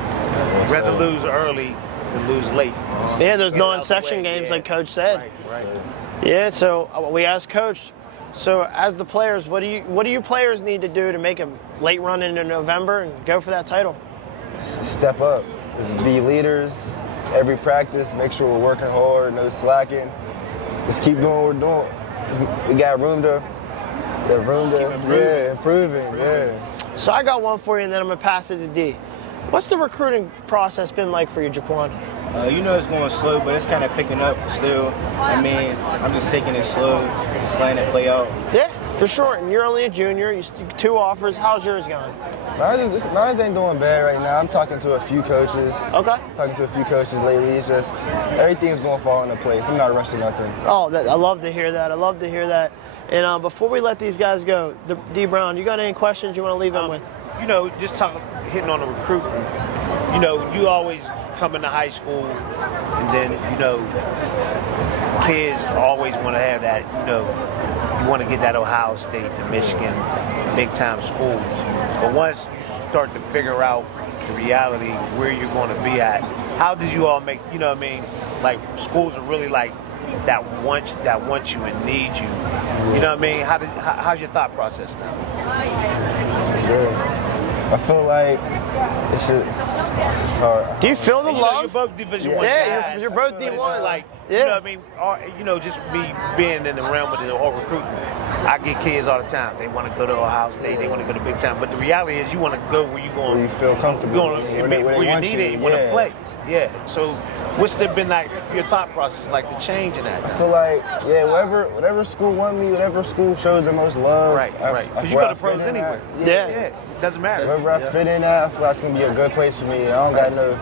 Rather lose early than lose late. Yeah, those Get it out non-section the way, games, yeah. like Coach said. Right. Yeah. So we asked Coach. So as the players, what do you players need to do to make a late run into November and go for that title? Step up. Just be leaders. Every practice, make sure we're working hard, no slacking. Just keep doing what we're doing. We got room to improving. So I got one for you, and then I'm gonna pass it to D. What's the recruiting process been like for you, Jaquon? You know it's going slow, but it's kind of picking up still. I mean, I'm just taking it slow, just letting it play out. Yeah, for sure. And you're only a junior. You 2 offers. How's yours going? Mine ain't doing bad right now. I'm talking to a few coaches. Okay. Talking to a few coaches lately. It's just everything's going to fall into place. I'm not rushing nothing. Oh, I love to hear that. I love to hear that. And before we let these guys go, D. Brown, you got any questions you want to leave them with? You know, just hitting on the recruiting. You know, you always come into high school, and then you know, kids always want to have that. You know, you want to get that Ohio State, the Michigan, big time schools. But once you start to figure out the reality where you're going to be at, how did you all make? You know what I mean? Like schools are really like that want you and need you. You know what I mean? How's your thought process now? Yeah. I feel like it's hard. Do you feel the And, you know, love? you're both Division Yeah. One Yeah, guys. you're both But it's D1. just like, Yeah. you know what I mean? You know, just me being in the realm of the whole recruiting. I get kids all the time. They want to go to Ohio State. They want to go to big time. But the reality is, you want to go where you going. Where you feel comfortable. Where you need it. You want to play. Yeah. So, what's there been like your thought process, like the change in that? I feel like, whatever school want me, whatever school shows the most love. Right. Because you go to pros anyway. Yeah. Doesn't matter. Wherever I fit in at, I feel like it's gonna be a good place for me. I don't got no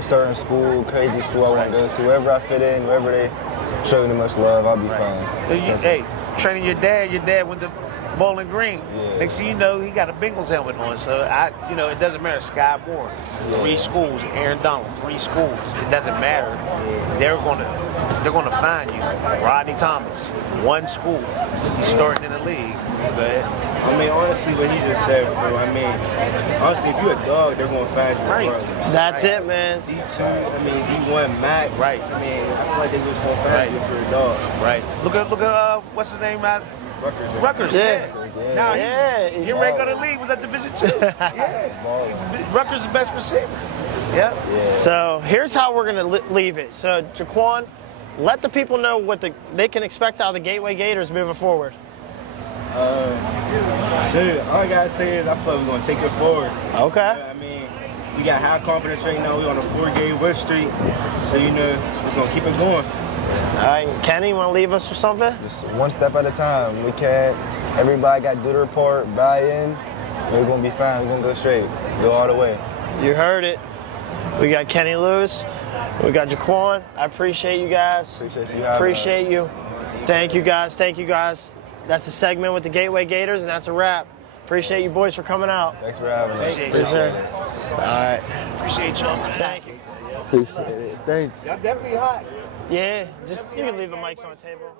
certain school, crazy school I want to go to. Wherever I fit in, wherever they show me the most love, I'll be fine. Hey, training your dad went to Bowling Green. Yeah. Next thing you know, he got a Bengals helmet on. So it doesn't matter. Sky Moore, 3 schools. Aaron Donald, 3 schools. It doesn't matter. They're gonna find you. Rodney Thomas, 1 school. He's starting in the league. But I mean, honestly, what he just said, bro. I mean, honestly, if you're a dog, they're gonna find you regardless. That's it, man. D2, I mean, D1, Mac. Right. I mean, I feel like they just gonna find you if you're a dog. right. Look at what's his name out? Rutgers. Yeah. Now Yeah. he's regular to the league was at Division 2. Yeah. Rutgers is the best receiver. Yep. So here's how we're gonna leave it. So Jaquon, let the people know what they can expect out of the Gateway Gators moving forward. Shit, all I gotta say is I feel like we're gonna take it forward. Okay. I mean, we got high confidence right now. We're on a 4-game win streak, so just gonna keep it going. All right, Kenny, you want to leave us with something? Just one step at a time. Everybody got to do their part, buy in. We're going to be fine. We're going to go straight, go all the way. You heard it. We got Kenny Lewis. We got Jaquon. I appreciate you guys. Appreciate you having us. Appreciate you. Thank you guys. Thank you guys. That's the segment with the Gateway Gators, and that's a wrap. Appreciate you boys for coming out. Thanks for having us. Appreciate it. All right. Appreciate y'all. Thank you. Appreciate it. Thanks. Y'all definitely hot. Yeah, you can leave the mics on the table.